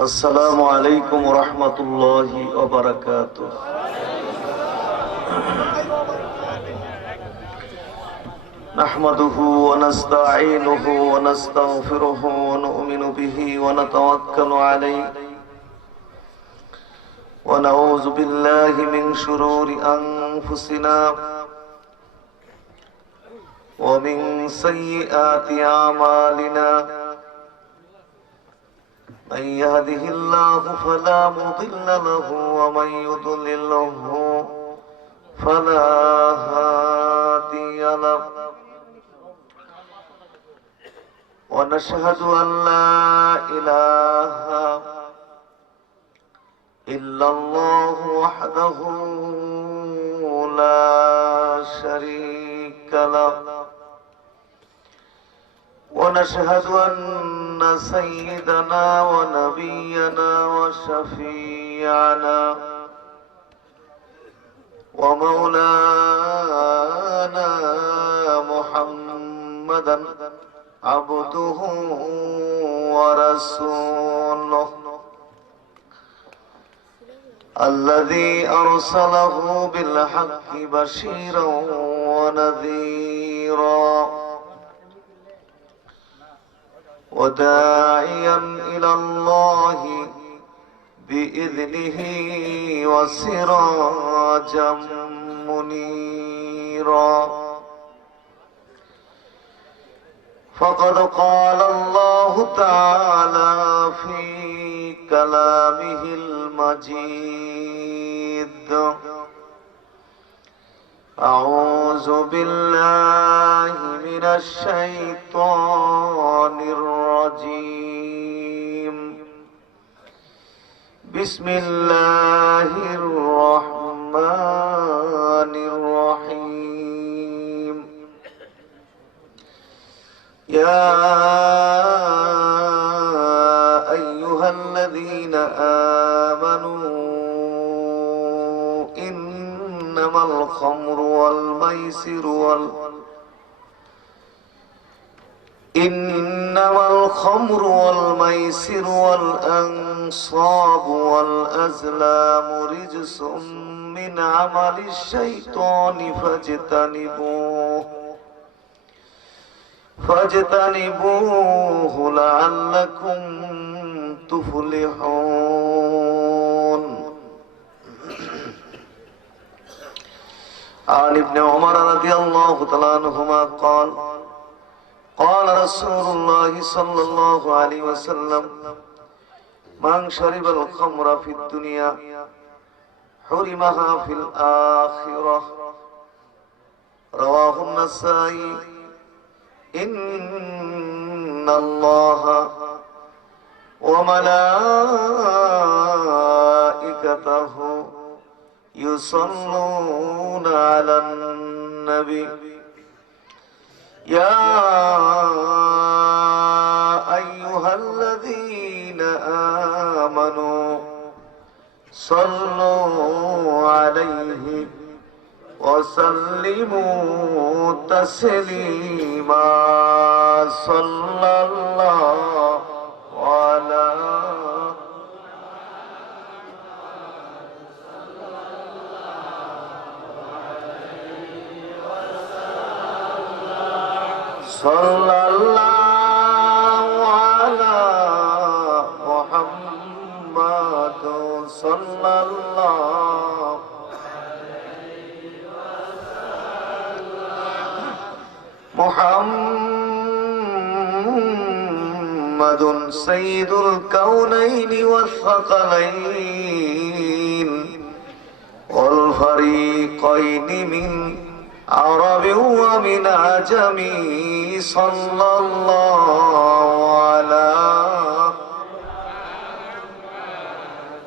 السلام عليكم ورحمة الله وبركاته. نحمده ونستعينه ونستغفره ونؤمن به ونتوكل عليه ونعوذ بالله من شرور أنفسنا ومن سيئات أعمالنا. من يهده الله فلا مضل له ومن يضلله فلا هادي له. ونشهد أن لا إله إلا الله وحده لا شريك له. ونشهد أن سيدنا ونبينا وشفيعنا ومولانا محمدا عبده ورسوله الذي أرسله بالحق بشيرا ونذيرا وداعيا إلى الله بإذنه وسراجا منيرا. فقد قال الله تعالى في كلامه المجيد: أعوذ بالله من الشيطان الرجيم. بسم الله الرحمن الرحيم. يا أيها الذين آمنوا إنما الخمر والميسر والأنصاب والأزلام رجس من عمل الشيطان فاجتنبوه لعلكم تفلحون. عن ابن عمر رضي الله تعالى عنهما قال: قال رسول الله صلى الله عليه وسلم: من شرب الخمر في الدنيا حرمها في الآخرة. رواه النسائي. إن الله وملائكته يصلون على النبي يا أيها الذين آمنوا صلوا عليه وسلموا تسليما. صلى الله على صلى الله على محمد صلى الله محمد سيد الكونين والثقلين والفريقين من عرب ومن عجم. صلى الله على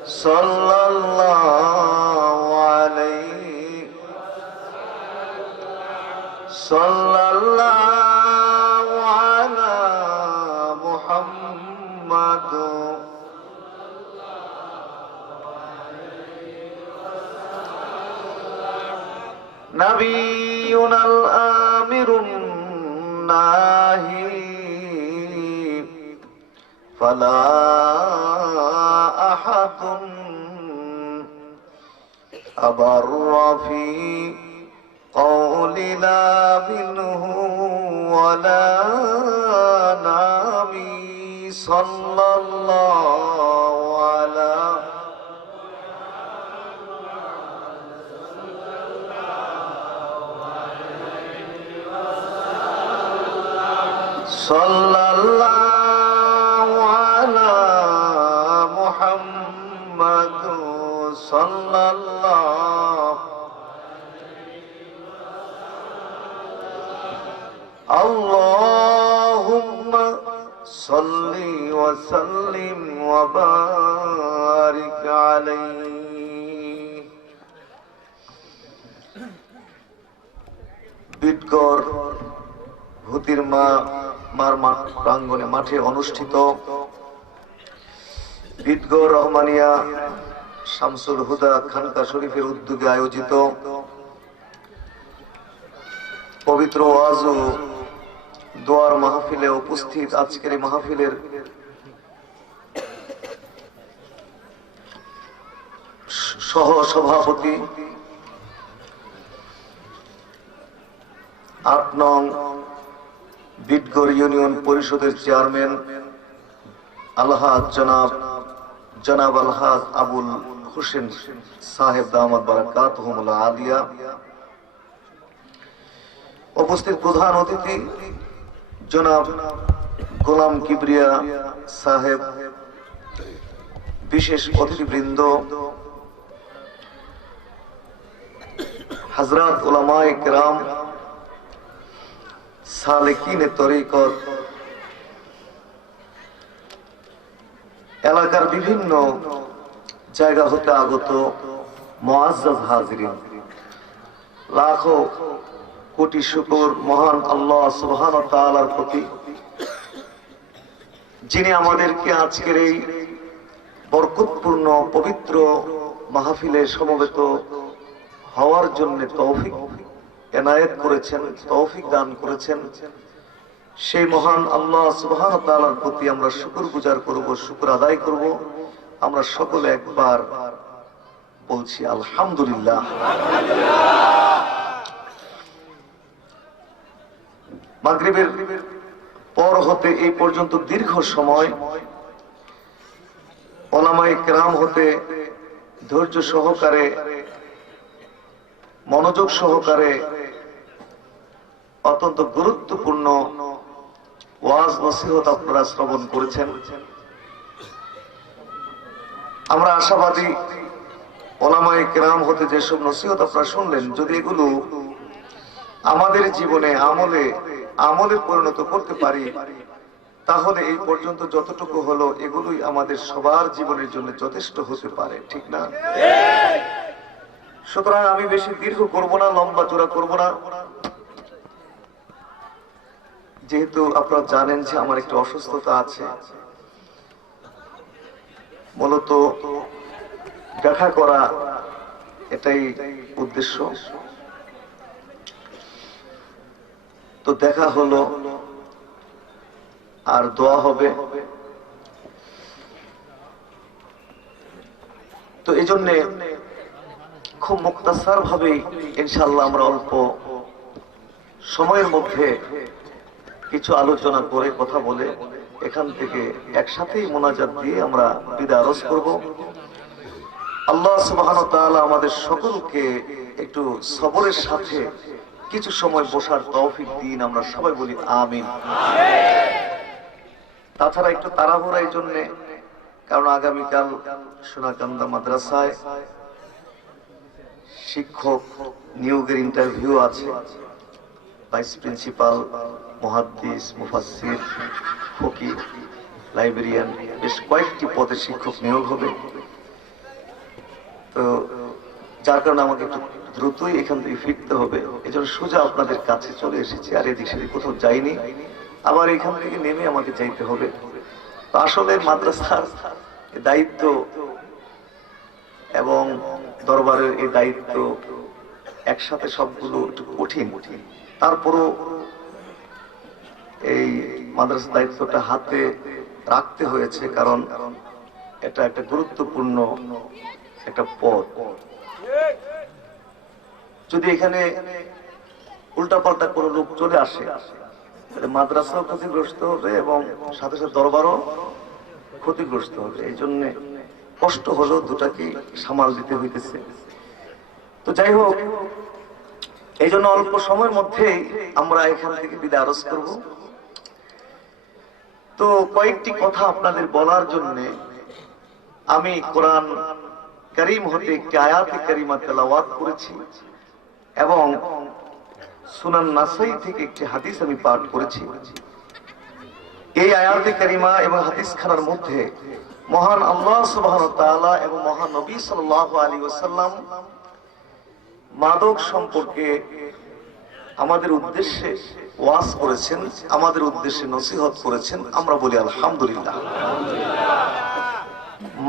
صلى الله عليه صلى الله على محمد نبينا الآمر الناهي فلا আহাদুন আবাররা ফি قولنا منه ولا نامي صلى الله على صلى الله على محمد صلى الله اللهم صل وسلم وبارك عليه বিটগর ভূতির মার প্রাঙ্গণে মাঠে অনুষ্ঠিত বিটগর রহমানিয়া শামসুল হুদা খানকা শরীফের উদ্যোগে আয়োজিত পবিত্র ওয়াজ ও দোয়ার মাহফিলে উপস্থিত আজকের এই মাহফিলের সহ সভাপতি ৮ নং বিটগর ইউনিয়ন পরিষদের চেয়ারম্যান আলহাজ জনাব আলহাজ আবুল হোসেন সাহেব দামাত বারাকাতুহুমুল আলিয়া, উপস্থিত প্রধান অতিথি জনাব গোলাম কিবরিয়া সাহেব, বিশেষ অতিথিবৃন্দ, হযরত উলামায়ে কেরাম, সালেকিনে তরিকত, এলাকার বিভিন্ন জায়গা হতে আগত মুআজ্জাজ হাজিরিন, লাখো কোটি শুকর মহান আল্লাহ সুবহানাহু ওয়া তাআলার প্রতি, যিনি আমাদেরকে আজকের এই বরকতপূর্ণ পবিত্র মাহফিলে সমবেত হওয়ার জন্য তৌফিক এনায়েত করেছেন, তৌফিক দান করেছেন। সেই মহান আল্লাহ সুবহানাহু ওয়া তাআলার প্রতি আমরা শুকরগুজার করব, শুকর আদায় করব। আমরা সকলে একবার বলছি আলহামদুলিল্লাহ। মাগরিবের পর হতে এই পর্যন্ত দীর্ঘ সময় উলামায়ে কেরাম হতে ধৈর্য সহকারে, মনোযোগ সহকারে অত্যন্ত গুরুত্বপূর্ণ ওয়াজ নসিহত আপনারা শ্রবণ করেছেন। আমরা আশাবাদী উলামায়ে কেরাম হতে যেসব নসিহত আপনারা শুনলেন, যদি এগুলো আমাদের জীবনে আমলে পরিণত করতে পারি, তাহলে এই পর্যন্ত যতটুকু হলো এগুলোই আমাদের সবার জীবনের জন্য যথেষ্ট হতে পারে, ঠিক না? সুতরাং আমি বেশি দীর্ঘ করব না, লম্বা চূড়া করব না। যেহেতু আপনারা জানেন যে আমার একটু অসুস্থতা আছে, মূলত দেখা করা এটাই উদ্দেশ্য। তো দেখা হলো আর দোয়া হবে। তো এই জন্য খুব মুক্তাসার ভাবে ইনশাআল্লাহ আমরা অল্প সময়ের মধ্যে কিছু আলোচনা করে, কথা বলে এখান থেকে একসাথেই মোনাজাত দিয়ে আমরা বিদায় আরজ করব। আল্লাহ সুবহানাহু ওয়া তাআলা আমাদের সকলকে একটু সবরের সাথে কিছু সময় বসার তৌফিক দিন, আমরা সবাই বলি আমিন। তাছাড়া একটু তাড়াহুড়া এই জন্য, কারণ আগামীকাল সোনাকান্দা মাদ্রাসায় শিক্ষক নিয়োগের ইন্টারভিউ আছে। ভাইস প্রিন্সিপাল, মুহাদ্দিস, মুফাসসির, ফকিহ, লাইব্রেরিয়ান, বেশ কয়েকটি পদে শিক্ষক নিয়োগ হবে। তো যার কারণে আমাকে একটু দ্রুতই এখান থেকে ফিরতে হবে। এজন্য সোজা আপনাদের কাছে চলে এসেছি, আর এদিক সেদিক কোথাও যাইনি। আবার এখান থেকে নেমে আমাকে যাইতে হবে। তো আসলে মাদ্রাসার দায়িত্ব এবং দরবারের এই দায়িত্ব একসাথে সবগুলো একটু কঠিন। তারপরও এই মাদ্রাসার দায়িত্বটা হাতে রাখতে হয়েছে, কারণ এটা একটা গুরুত্বপূর্ণ একটা পদ। যদি এখানে উল্টাপাল্টা কোনো লোক চলে আসে, মাদ্রাসাও ক্ষতিগ্রস্ত হবে এবং সাথে সাথে দরবারও ক্ষতিগ্রস্ত হবে। এই জন্য কষ্ট হলো দুটাকে সামাল দিতে হইতেছে। তো যাই হোক, এই জন্য অল্প সময়ের মধ্যেই আমরা এখান থেকে বিদায় আরজ করব। তো কয়েকটি কথা আপনাদের বলার জন্য আমি কোরআন কারীম হতে একটি আয়াতে কারিমা তেলাওয়াত করেছি এবং সুনান নাসাই থেকে একটি হাদিস আমি পাঠ করেছি। এই আয়াতে কারিমা এবং হাদিস খানার মধ্যে মহান আল্লাহ সুবহানাহু ওয়া তাআলা এবং মহান নবী সাল্লাল্লাহু আলাইহি ওয়াসাল্লাম মাদক সম্পর্কে আমাদের উদ্দেশ্যে ওয়াজ করেছেন, আমাদের উদ্দেশ্যে নসিহত করেছেন। আমরা বলি আলহামদুলিল্লাহ।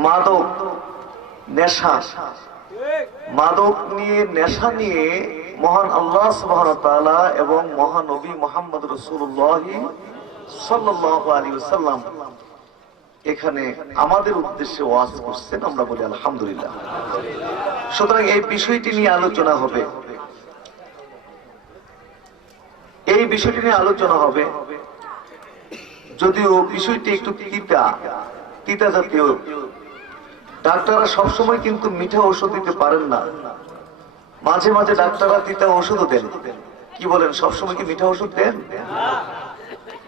মাদক, নেশা, মাদক নিয়ে, নেশা নিয়ে মহান আল্লাহ সুবহানাহু ওয়া তাআলা এবং মহানবী মুহাম্মদ রাসূলুল্লাহ সাল্লাল্লাহু আলাইহি ওয়াসাল্লাম এখানে আমাদের উদ্দেশ্যে ওয়াজ করছেন। আমরা বলি আলহামদুলিল্লাহ। সুতরাং এই বিষয়টি নিয়ে আলোচনা হবে, এই বিষয়টি নিয়ে আলোচনা হবে। যদিও বিষয়টি একটু তিতা জাতীয়। ডাক্তাররা সবসময় কিন্তু মিঠা ঔষধ দিতে পারেন না, মাঝে মাঝে ডাক্তাররা তিতা ঔষধও দেন। কি বলেন, সবসময় কি মিঠা ওষুধ দেন?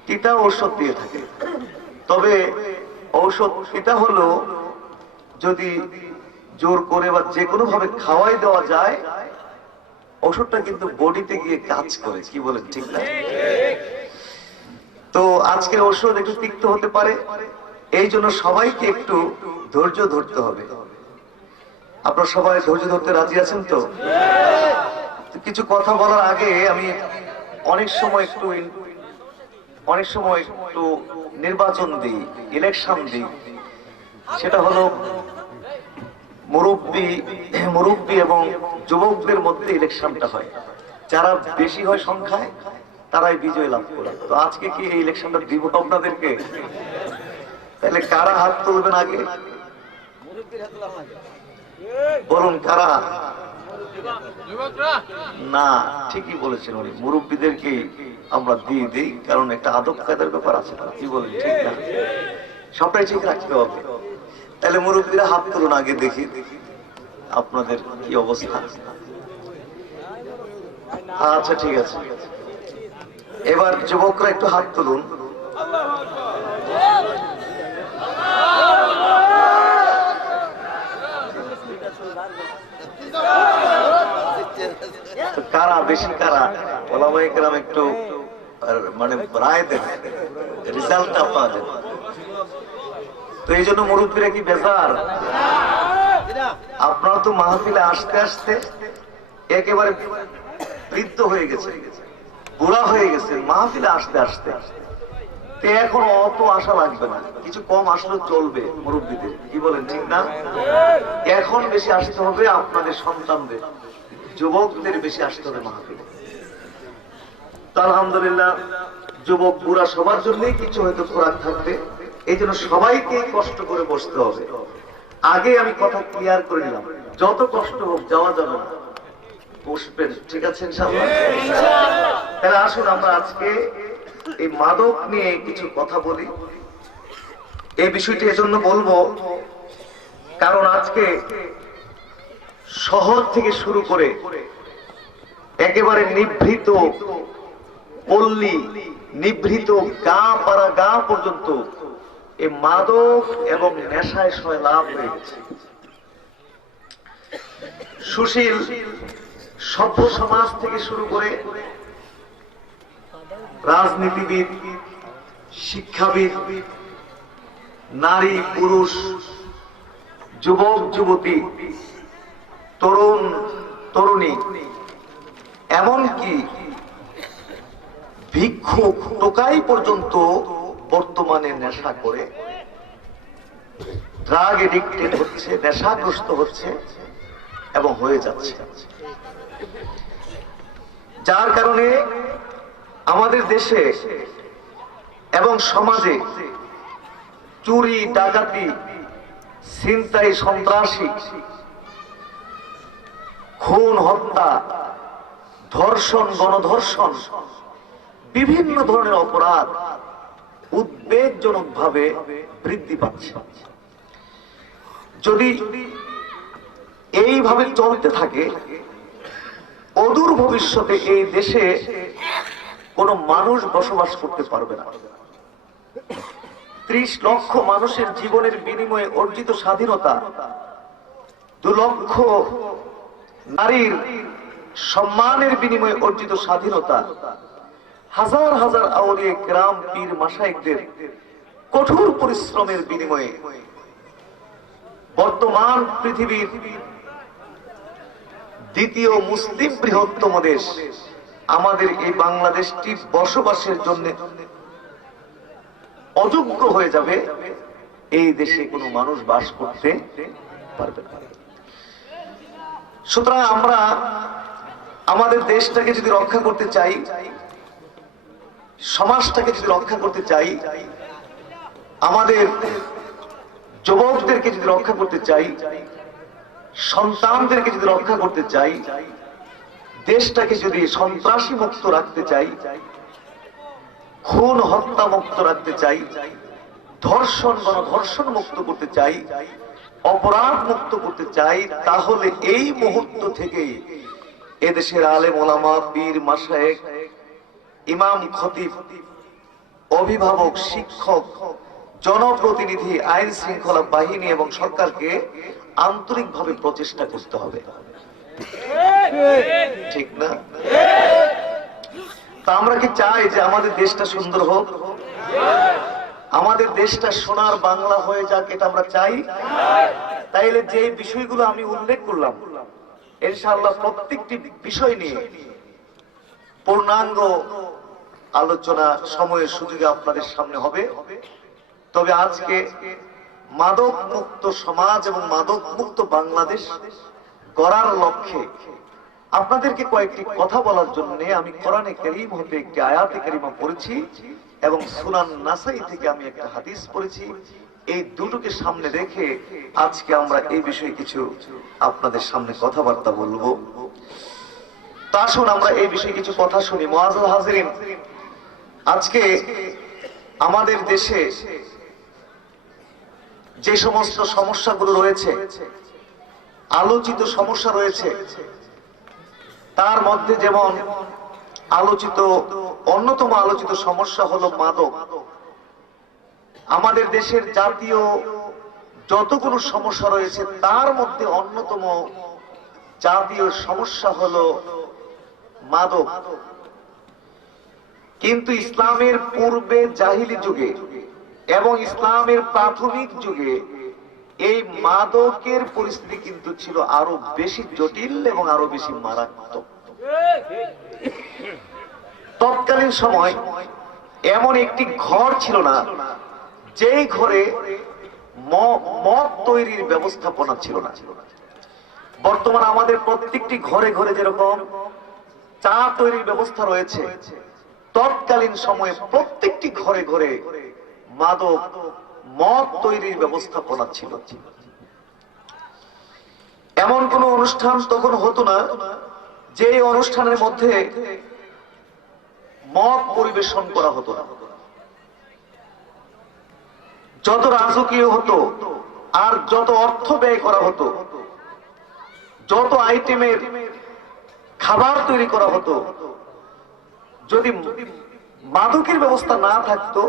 তিতা ঔষধ দিয়ে থাকে। তবে ঔষধ তিতা হলো যদি জোর করে বা যে কোনো ভাবে খাওয়াই দেওয়া যায়, ওষুধটা কিন্তু বডিতে গিয়ে কাজ করে। কি বলেন, ঠিক না? তো আজকের ওষুধ একটু তিক্ত হতে পারে, এই জন্য সবাইকে একটু ধৈর্য ধরতে হবে। আপনারা সবাই ধৈর্য ধরতে রাজি আছেন তো? কিছু কথা বলার আগে আমি অনেক সময় একটু নির্বাচন দিই, ইলেকশন দিই। সেটা হলো মুরব্বী এবং যুবকদের মধ্যে ইলেকশনটা হয়। যারা বেশি হয় সংখ্যায় তারাই বিজয় লাভ করে। তো আজকে কি এই ইলেকশনটা দিব আপনাদেরকে? তাহলে কারা হাত তুলবেন আগে বলুন, কারা? না, ঠিকই বলেছেন উনি, মুরব্বীদেরকে আমরা দিয়ে দিই, কারণ একটা আদব কায়দার ব্যাপার আছে। কি বলেন, ঠিক না? সবটাই ঠিক রাখতে হবে। তাহলে মুরব্বীরা হাত তুলুন আগে, দেখি আপনাদের কি অবস্থা। আচ্ছা, ঠিক আছে। এবার যুবকরা একটু হাত তুলুন। কারা বেশি, কারা? ওলামায়ে কেরাম একটু মানে রায় দেন, রেজাল্টটা আপনাদের। তো এই জন্য মুরব্বীরা কি বেজার? আপনারা তো মাহফিলে আসতে আসতে একেবারে বৃদ্ধ হয়ে গেছে, বুড়া হয়ে গেছে মাহফিলে আসতে আসতে। এখন অত আশা লাগবে না, কিছু কম আসলে চলবে মুরব্বীদের। কি বলেন, ঠিক না? এখন বেশি আসতে হবে আপনাদের সন্তানদের, যুবকদের বেশি আসতে হবে মাহফিলে। তো আলহামদুলিল্লাহ, যুবক বুড়া সবার জন্যই কিছু হয়তো খোরাক থাকবে। এই জন্য সবাইকে কষ্ট করে বসতে হবে। আগে আমি কথা ক্লিয়ার করে নিলাম, যত কষ্ট হোক যাওয়া যাবে না, বসবেন। ঠিক আছে ইনশাআল্লাহ? তাহলে আসুন আমরা আজকে এই মাদক নিয়ে কিছু কথা বলি। এই বিষয়টি এজন্য বলবো কারণ আজকে শহর থেকে শুরু করে একেবারে নিভৃত পল্লী, নিভৃত গা পর্যন্ত এই মাদক এবং নেশায় সয়লাভ হয়ে গেছে। সুশীল সভ্য সমাজ থেকে শুরু করে রাজনীতিবিদ, শিক্ষাবিদ, নারী পুরুষ, যুবক যুবতী, তরুণ তরুণী, এমনকি ভিক্ষুক টোকাই পর্যন্ত বর্তমানে নেশা করে, ড্রাগ এডিক্টেড হচ্ছে, নেশাগ্রস্ত হচ্ছে এবং হয়ে যাচ্ছে। যার কারণে আমাদের দেশে এবং সমাজে চুরি, ডাকাতি, ছিনতাই, সন্ত্রাসী, খুন, হত্যা, ধর্ষণ, গণধর্ষণ, বিভিন্ন ধরনের অপরাধ উদ্বেগজনকভাবে বৃদ্ধি পাচ্ছে। যদি এইভাবে চলতে থাকে, অদূর ভবিষ্যতে এই দেশে কোনো মানুষ বসবাস করতে পারবে না। 30 লক্ষ মানুষের জীবনের বিনিময়ে অর্জিত স্বাধীনতা, 2 লক্ষ নারীর সম্মানের বিনিময়ে অর্জিত স্বাধীনতা, হাজার হাজার আউলিয়া কেরাম, পীর, মাশায়েখদের কঠোর পরিশ্রমের বিনিময়ে বর্তমান পৃথিবীর দ্বিতীয় মুসলিম বৃহত্তম দেশ আমাদের এই বাংলাদেশটি বসবাসের জন্য অযোগ্য হয়ে যাবে। এই দেশে কোনো মানুষ বাস করতে পারবে না। সুতরাং আমরা আমাদের দেশটাকে যদি রক্ষা করতে চাই, সমাজটাকে যদি রক্ষা করতে চাই, আমাদের যুবকদেরকে যদি রক্ষা করতে চাই, সন্তানদেরকে যদি রক্ষা করতে চাই, দেশটাকে যদি সন্ত্রাসী মুক্ত রাখতে চাই, খুন হত্যা মুক্ত রাখতে চাই, ধর্ষণ, গণধর্ষণ মুক্ত করতে চাই, অপরাধ মুক্ত করতে চাই, তাহলে এই মুহূর্ত থেকে এদেশের আলেম ওলামা, পীর, মাশায়েখ, ইমাম, খতিব, অভিভাবক, শিক্ষক, জনপ্রতিনিধি, আইন শৃঙ্খলা বাহিনী এবং সরকারকে আন্তরিকভাবে প্রচেষ্টা করতে হবে। ঠিক না? তা আমরা কি চাই যে আমাদের দেশটা সুন্দর হোক, আমাদের দেশটা সোনার বাংলা হয়ে যাক? এটা আমরা চাই। তাইলে যে বিষয়গুলো আমি উল্লেখ করলাম, ইনশাআল্লাহ প্রত্যেকটি বিষয় নিয়ে পূর্ণাঙ্গ আলোচনা সময়ের সুযোগে আপনাদের সামনে হবে। তবে আজকে মাদক মুক্ত সমাজ এবং মাদক মুক্ত বাংলাদেশ গড়ার লক্ষ্যে আপনাদেরকে কয়েকটি কথা বলার জন্য আমি কোরআনে কারীম হতে একটি আয়াতে কারিমা পড়েছি এবং সুনান নাসাই থেকে আমি একটা হাদিস পড়েছি। এই দুটোকে সামনে রেখে আজকে আমরা এই বিষয়ে কিছু আপনাদের সামনে কথাবার্তা বলবো। তা আসুন আমরা এই বিষয়ে কিছু কথা শুনি। মুআজ্জাজ হাজিরিন, আজকে আমাদের দেশে যে সমস্ত সমস্যাগুলো রয়েছে, আলোচিত সমস্যা রয়েছে, তার মধ্যে যেমন অন্যতম আলোচিত সমস্যা হলো মাদক। আমাদের দেশের জাতীয় যতগুলো সমস্যা রয়েছে তার মধ্যে অন্যতম জাতীয় সমস্যা হলো মাদক। কিন্তু ইসলামের পূর্বে জাহিলি যুগে এবং ইসলামের প্রাথমিক যুগে এই মাদকের পরিস্থিতি কিন্তু ছিল আরো বেশি জটিল এবং আরো বেশি মারাত্মক। তৎকালীন সময় এমন একটি ঘর ছিল না যেই ঘরে মদ তৈরির ব্যবস্থাপনা ছিল না। বর্তমান আমাদের প্রত্যেকটি ঘরে ঘরে যেরকম চা তৈরির ব্যবস্থা রয়েছে, তৎকালীন সময়ে প্রত্যেকটি ঘরে ঘরে মদ তৈরির ব্যবস্থাপনা ছিল। এমন কোন অনুষ্ঠান তখন হতো না যে অনুষ্ঠানের মধ্যে মদ পরিবেশন করা হতো না। যত রাজকীয় হতো আর যত অর্থ ব্যয় করা হতো, যত আইটেমের খাবার তৈরি করা হতো, যদি মাদকের ব্যবস্থা না থাকতো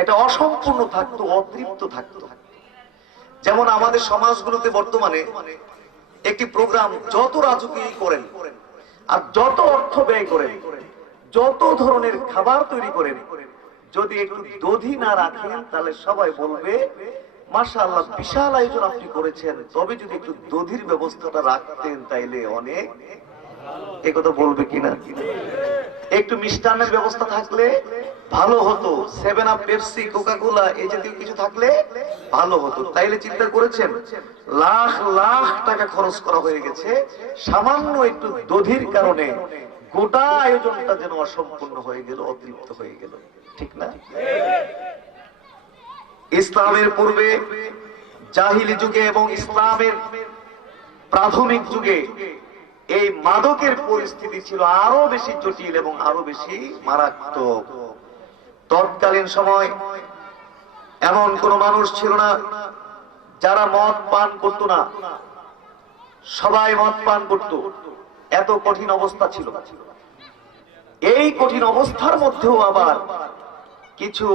এটা অসম্পূর্ণ থাকতো, অতৃপ্ত থাকতো। যেমন আমাদের সমাজগুলোতে বর্তমানে একটি প্রোগ্রাম যত রাজকীয় করেন আর যত অর্থ ব্যয় করেন, যত ধরনের খাবার তৈরি করেন, যদি একটু দধি না রাখেন তাহলে সবাই বলবে মাশাআল্লাহ বিশাল আয়োজন আপনি করেছেন, তবে যদি একটু দধির ব্যবস্থাটা রাখতেন তাইলে অনেক। একথা বলবে কিনা? একটু মিষ্টান্নের ব্যবস্থা থাকলে ভালো হতো, 7 আপ, পেপসি, কোকা-কোলা এই জাতীয় কিছু থাকলে ভালো হতো। তাইলে চিন্তা করেছেন লাখ লাখ টাকা খরচ করা হয়ে গেছে সামান্য একটু দধির কারণে, গোটা আয়োজনটা যেন অসম্পূর্ণ হয়ে গেল, অতৃপ্ত হয়ে গেল। ঠিক না? ইসলামের পূর্বে জাহিলি যুগে এবং ইসলামের প্রাথমিক যুগে এই মাদকের পরিস্থিতি ছিল আরো বেশি জটিল এবং আরো বেশি মারাত্মক। তৎকালীন সময় এমন কোন মানুষ ছিল না যারা মদ পান করত না, সবাই মদ পান করত। এত কঠিন অবস্থা ছিল। এই কঠিন অবস্থার মধ্যেও আবার কিছু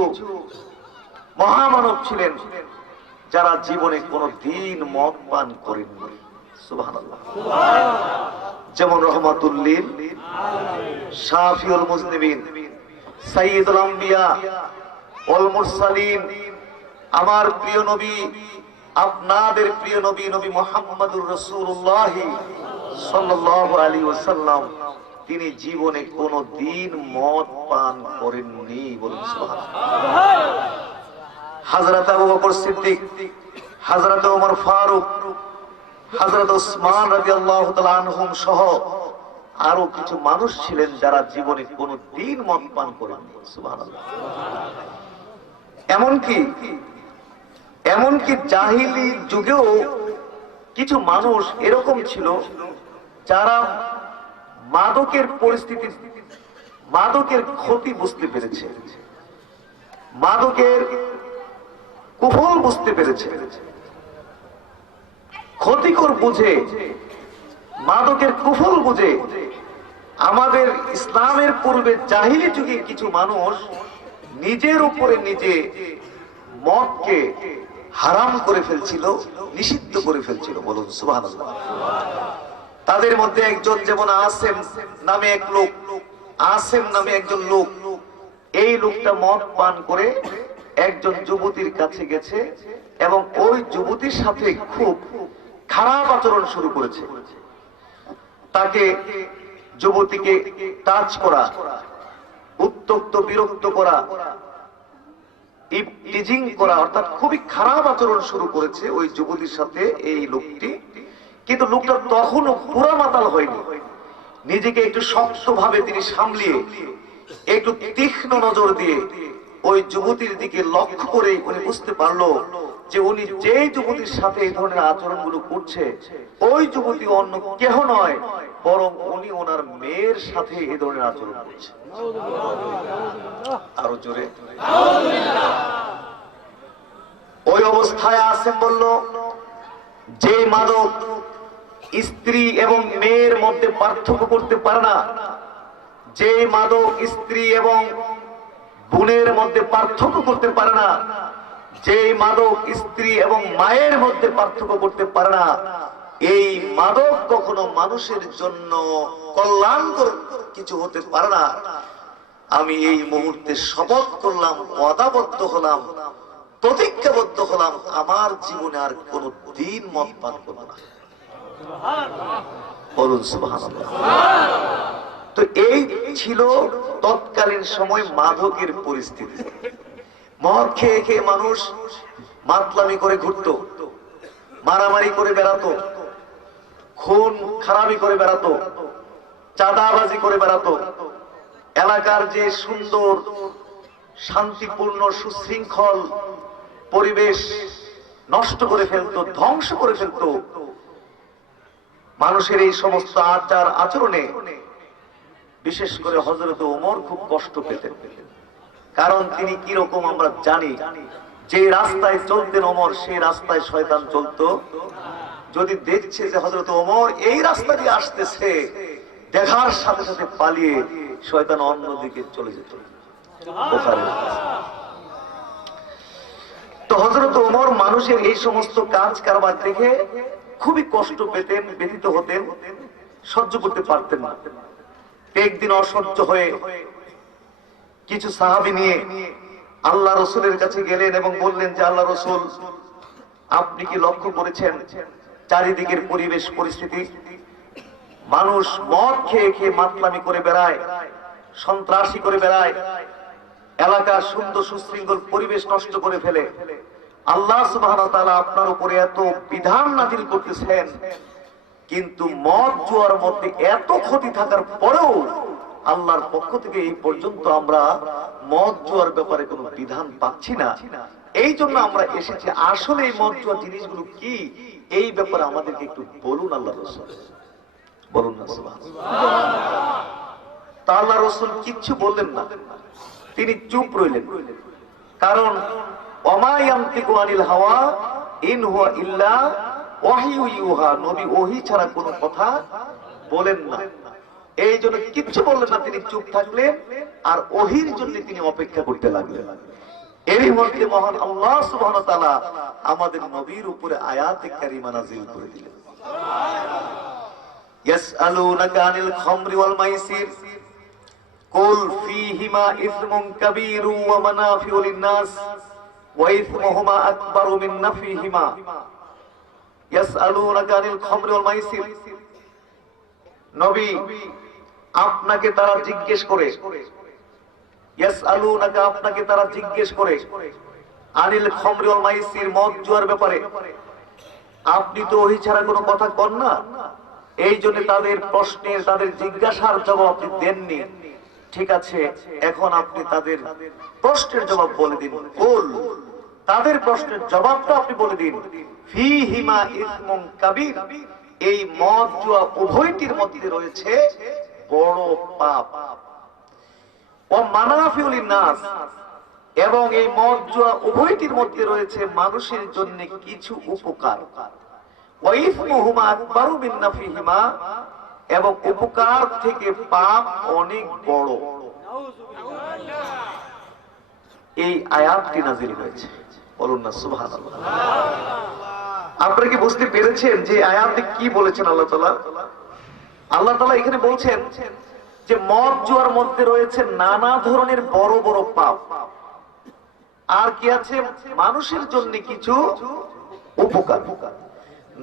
মহামানব ছিলেন যারা জীবনে কোনো দিন মদ পান করেননি। সুবহানাল্লাহ। যেমন রহমাতুল লিল শাফিউল মুজনিবিন সাইয়্যিদুল আম্বিয়া ওয়াল মুরসালিন, আমার প্রিয় নবী, আপনাদের প্রিয় নবী, নবী মুহাম্মদুর রাসূলুল্লাহ সাল্লাল্লাহু আলাইহি ওয়াসাল্লাম, তিনি জীবনে কোনো দিন মদ পান করেননি। বলুন সুবহানাল্লাহ। হযরত আবু বকর সিদ্দিক, হযরত ওমর ফারুক, হযরত ওসমান রাদিয়াল্লাহু তাআলা আনহুম সহ আরো কিছু মানুষ ছিলেন যারা জীবনে কোনো দিন মদ পান করেননি। সুবহানাল্লাহ। এমনকি জাহিলি যুগেও কিছু মানুষ এরকম ছিল যারা মাদকের পরিস্থিতি, মাদকের ক্ষতি বুঝতে পেরেছে, মাদকের কুফল বুঝতে পেরেছে, ক্ষতিকর বুঝে, মাদকের কুফল বুঝে। আমাদের ইসলামের পূর্বে জাহিলি যুগে কিছু মানুষ নিজের উপরে নিজে মদকে হারাম করে ফেলছিল, নিষিদ্ধ করে ফেলছিল। বলুন সুবহানাল্লাহ। তাদের মধ্যে একজন যেমন আসেম নামে এক লোক, আসেম নামে একজন লোক, এই লোকটা মদ পান করে একজন যুবতীর কাছে গেছে এবং ওই যুবতীর সাথে খুব খারাপ আচরণ শুরু করেছে। তাকে, যুবতীকে টাচ করা, উত্তক্ত বিরক্ত করা, টিজিং করা, অর্থাৎ খুবই খারাপ আচরণ শুরু করেছে ওই যুবতীর সাথে এই লোকটি। কিন্তু লোকটা তখনও পুরা মাতাল হয়নি। নিজেকে একটু শক্তভাবে তিনি সামলিয়ে একটু তীক্ষ্ণ নজর দিয়ে ওই যুবতীর দিকে লক্ষ্য করে উনি বুঝতে পারলো যে উনি যে যুবতীর সাথে এই ধরনের আচরণগুলো করছে ওই যুবতী অন্য কেহ নয়, বরং উনি ওনার মেয়ের সাথে এই ধরনের আচরণ করছে। আরো জোরে। ওই অবস্থায় আসেম বলল, যে মাদক স্ত্রী এবং মেয়ের মধ্যে পার্থক্য করতে পারে না, যে মাদক স্ত্রী এবং বোনের মধ্যে পার্থক্য করতে পারে না, যে মাদক স্ত্রী এবং মায়ের মধ্যে পার্থক্য করতে পারে না, এই মাদক কখনো মানুষের জন্য কল্যাণকর কিছু হতে পারে না। আমি এই মুহূর্তে শপথ করলাম, ওয়াদাবদ্ধ হলাম, প্রতিজ্ঞাবদ্ধ হলাম, আমার জীবনে আর কোনো দিন মদ পান করব না। বলুন সুবহানাল্লাহ। তো এই ছিল তৎকালীন সময় মাদকের পরিস্থিতি। মদ খেয়ে খেয়ে মানুষ মাতলামি করে ঘুরতো, মারামারি করে বেড়াতো, খুন খারাপি করে বেড়াতো, চাঁদাবাজি করে বেড়াতো, এলাকার যে সুন্দর শান্তিপূর্ণ সুশৃঙ্খল পরিবেশ নষ্ট করে ফেলতো, ধ্বংস করে ফেলতো। মানুষের এই সমস্ত আচার আচরণে বিশেষ করে হযরত ওমর খুব কষ্ট পেতেন। কারণ তিনি কি রকম আমরা জানি, যে রাস্তায় চলতেন ওমর সেই রাস্তায় শয়তান চলতো। যদি দেখছে যে হযরত ওমর এই রাস্তা দিয়ে আসতেছে, দেখার সাথে সাথে পালিয়ে শয়তান অন্যদিকে চলে যেত। তো হযরত ওমর মানুষের এই সমস্ত কাজ কারবার দেখে খুবই কষ্ট পেতেন, ব্যথিত হতেন, সহ্য করতে পারতেন না। একদিন অসহ্য হয়ে কিছু সাহাবী নিয়ে আল্লাহ রাসূলের কাছে গেলেন এবং বললেন যে, আল্লাহ রাসূল, আপনি কি লক্ষ্য করেছেন চারিদিকের পরিবেশ পরিস্থিতি? মানুষ মদ খেয়ে খেয়ে মাতলামি করে বেড়ায়, সন্ত্রাসী করে বেড়ায়, এলাকার সুন্দর সুশৃঙ্খল পরিবেশ নষ্ট করে ফেলে। আল্লাহ সুবহানাহু ওয়া তাআলা আপনার উপরে এত বিধান নাযিল করতেছেন, কিন্তু মদ জুয়ার মধ্যে এত ক্ষতি থাকার পরেও আল্লাহর পক্ষ থেকে এই পর্যন্ত আমরা মদ জুয়ার ব্যাপারে কোনো বিধান পাচ্ছি না। এই জন্য আমরা এসেছি। আসলে এই মদ জুয়া জিনিসগুলো কি, এই ব্যাপারে আমাদেরকে একটু বলুন আল্লাহ রাসূল, বলুন না সুবহানাল্লাহ। তা আল্লাহ রাসূল কিচ্ছু বললেন না, তিনি চুপ রইলেন। কারণ ওমা ইয়ানতিকু আনিল হাওয়া ইন হুয়া ইল্লা ওয়াহয়ু ইউহা, নবী ওহী ছাড়া কোনো কথা বলেন না। এই জন্য কিচ্ছু বললেন না, তিনি চুপ থাকলেন আর ওহীর জন্য তিনি অপেক্ষা করতে লাগলেন। এরই মধ্যে মহান আল্লাহ সুবহানাহু ওয়া তাআলা আমাদের নবীর উপরে আয়াতে কারিমা নাযিল করে দিলেন। ইয়াসআলুনাকা আনিল খামরি ওয়াল মাইসির কুল ফীহিমা ইসমুন কাবীরু ওয়া মানাফিউ লিন-নাস ওয়া ইসমুহুমা আকবারু মিন নাফিহিমা। ইয়াসআলুনাকা আনিল খামরি ওয়াল মাইসির, নবী আপনাকে তারা জিজ্ঞেস করে, ইয়াসআলুনাকা আপনাকে তারা জিজ্ঞেস করে, আনিল খামরি ওয়াল মাইসির, মদ জুয়ার ব্যাপারে। আপনি তো ওহী ছাড়া কোনো কথা কন না, এই জন্য তাদের প্রশ্নের, তাদের জিজ্ঞাসার জবাব আপনি দেননি। ঠিক আছে, এখন আপনি তাদের প্রশ্নের জবাব বলে দিন। কুল, তাদের প্রশ্নের জবাবটা আপনি বলে দিন। ফীহিমা ইসমুন কাবীর, এই মদ জুয়া উভয়টির মধ্যে রয়েছে বড় পাপ। ও মানাফিউ লিন-নাস, এবং এই মদ জুয়া উভয়টির মধ্যে রয়েছে মানুষের জন্য কিছু উপকার। ওয়া ইসমুহুমা আকবারু মিন নাফিহিমা, এবং উপকার থেকে পাপ অনেক বড়। এই আয়াতটি নাযিল হয়েছে, বলুন না সুবহানাল্লাহ। আপনারা কি বুঝতে পেরেছেন যে আয়াতে কি বলেছেন আল্লাহ তাআলা? আল্লাহ তাআলা এখানে বলছেন যে মদ জুয়ার মধ্যে রয়েছে নানা ধরনের বড় বড় পাপ, আর কি আছে, মানুষের জন্য কিছু উপকার।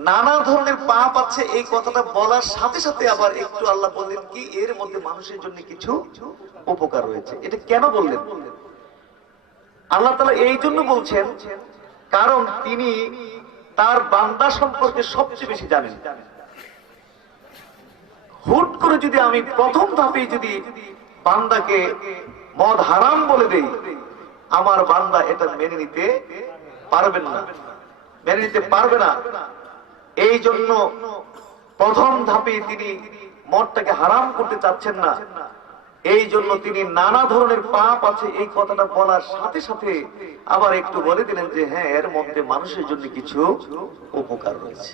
নানা ধরনের পাপ আছে, এই কথাটা বলার সাথে সাথে আবার একটু আল্লাহ বললেন কি, এর মধ্যে মানুষের জন্য কিছু উপকার রয়েছে। এটা কেন বললেন? আল্লাহ তাআলা এই জন্য বলছেন কারণ তিনি তার বান্দা সম্পর্কে সবচেয়ে বেশি জানেন। হুট করে যদি আমি প্রথম ধাপে যদি বান্দাকে মদ হারাম বলে দেই, আমার বান্দা এটা মেনে নিতে পারবেন না, মেনে নিতে পারবে না। এই জন্য প্রথম ধাপে তিনি মদটাকে হারাম করতে চাচ্ছেন না। এই জন্য তিনি নানা ধরনের পাপ আছে এই কথাটা বলার সাথে সাথে আবার একটু বলে দিলেন যে হ্যাঁ, এর মধ্যে মানুষের জন্য কিছু উপকার রয়েছে।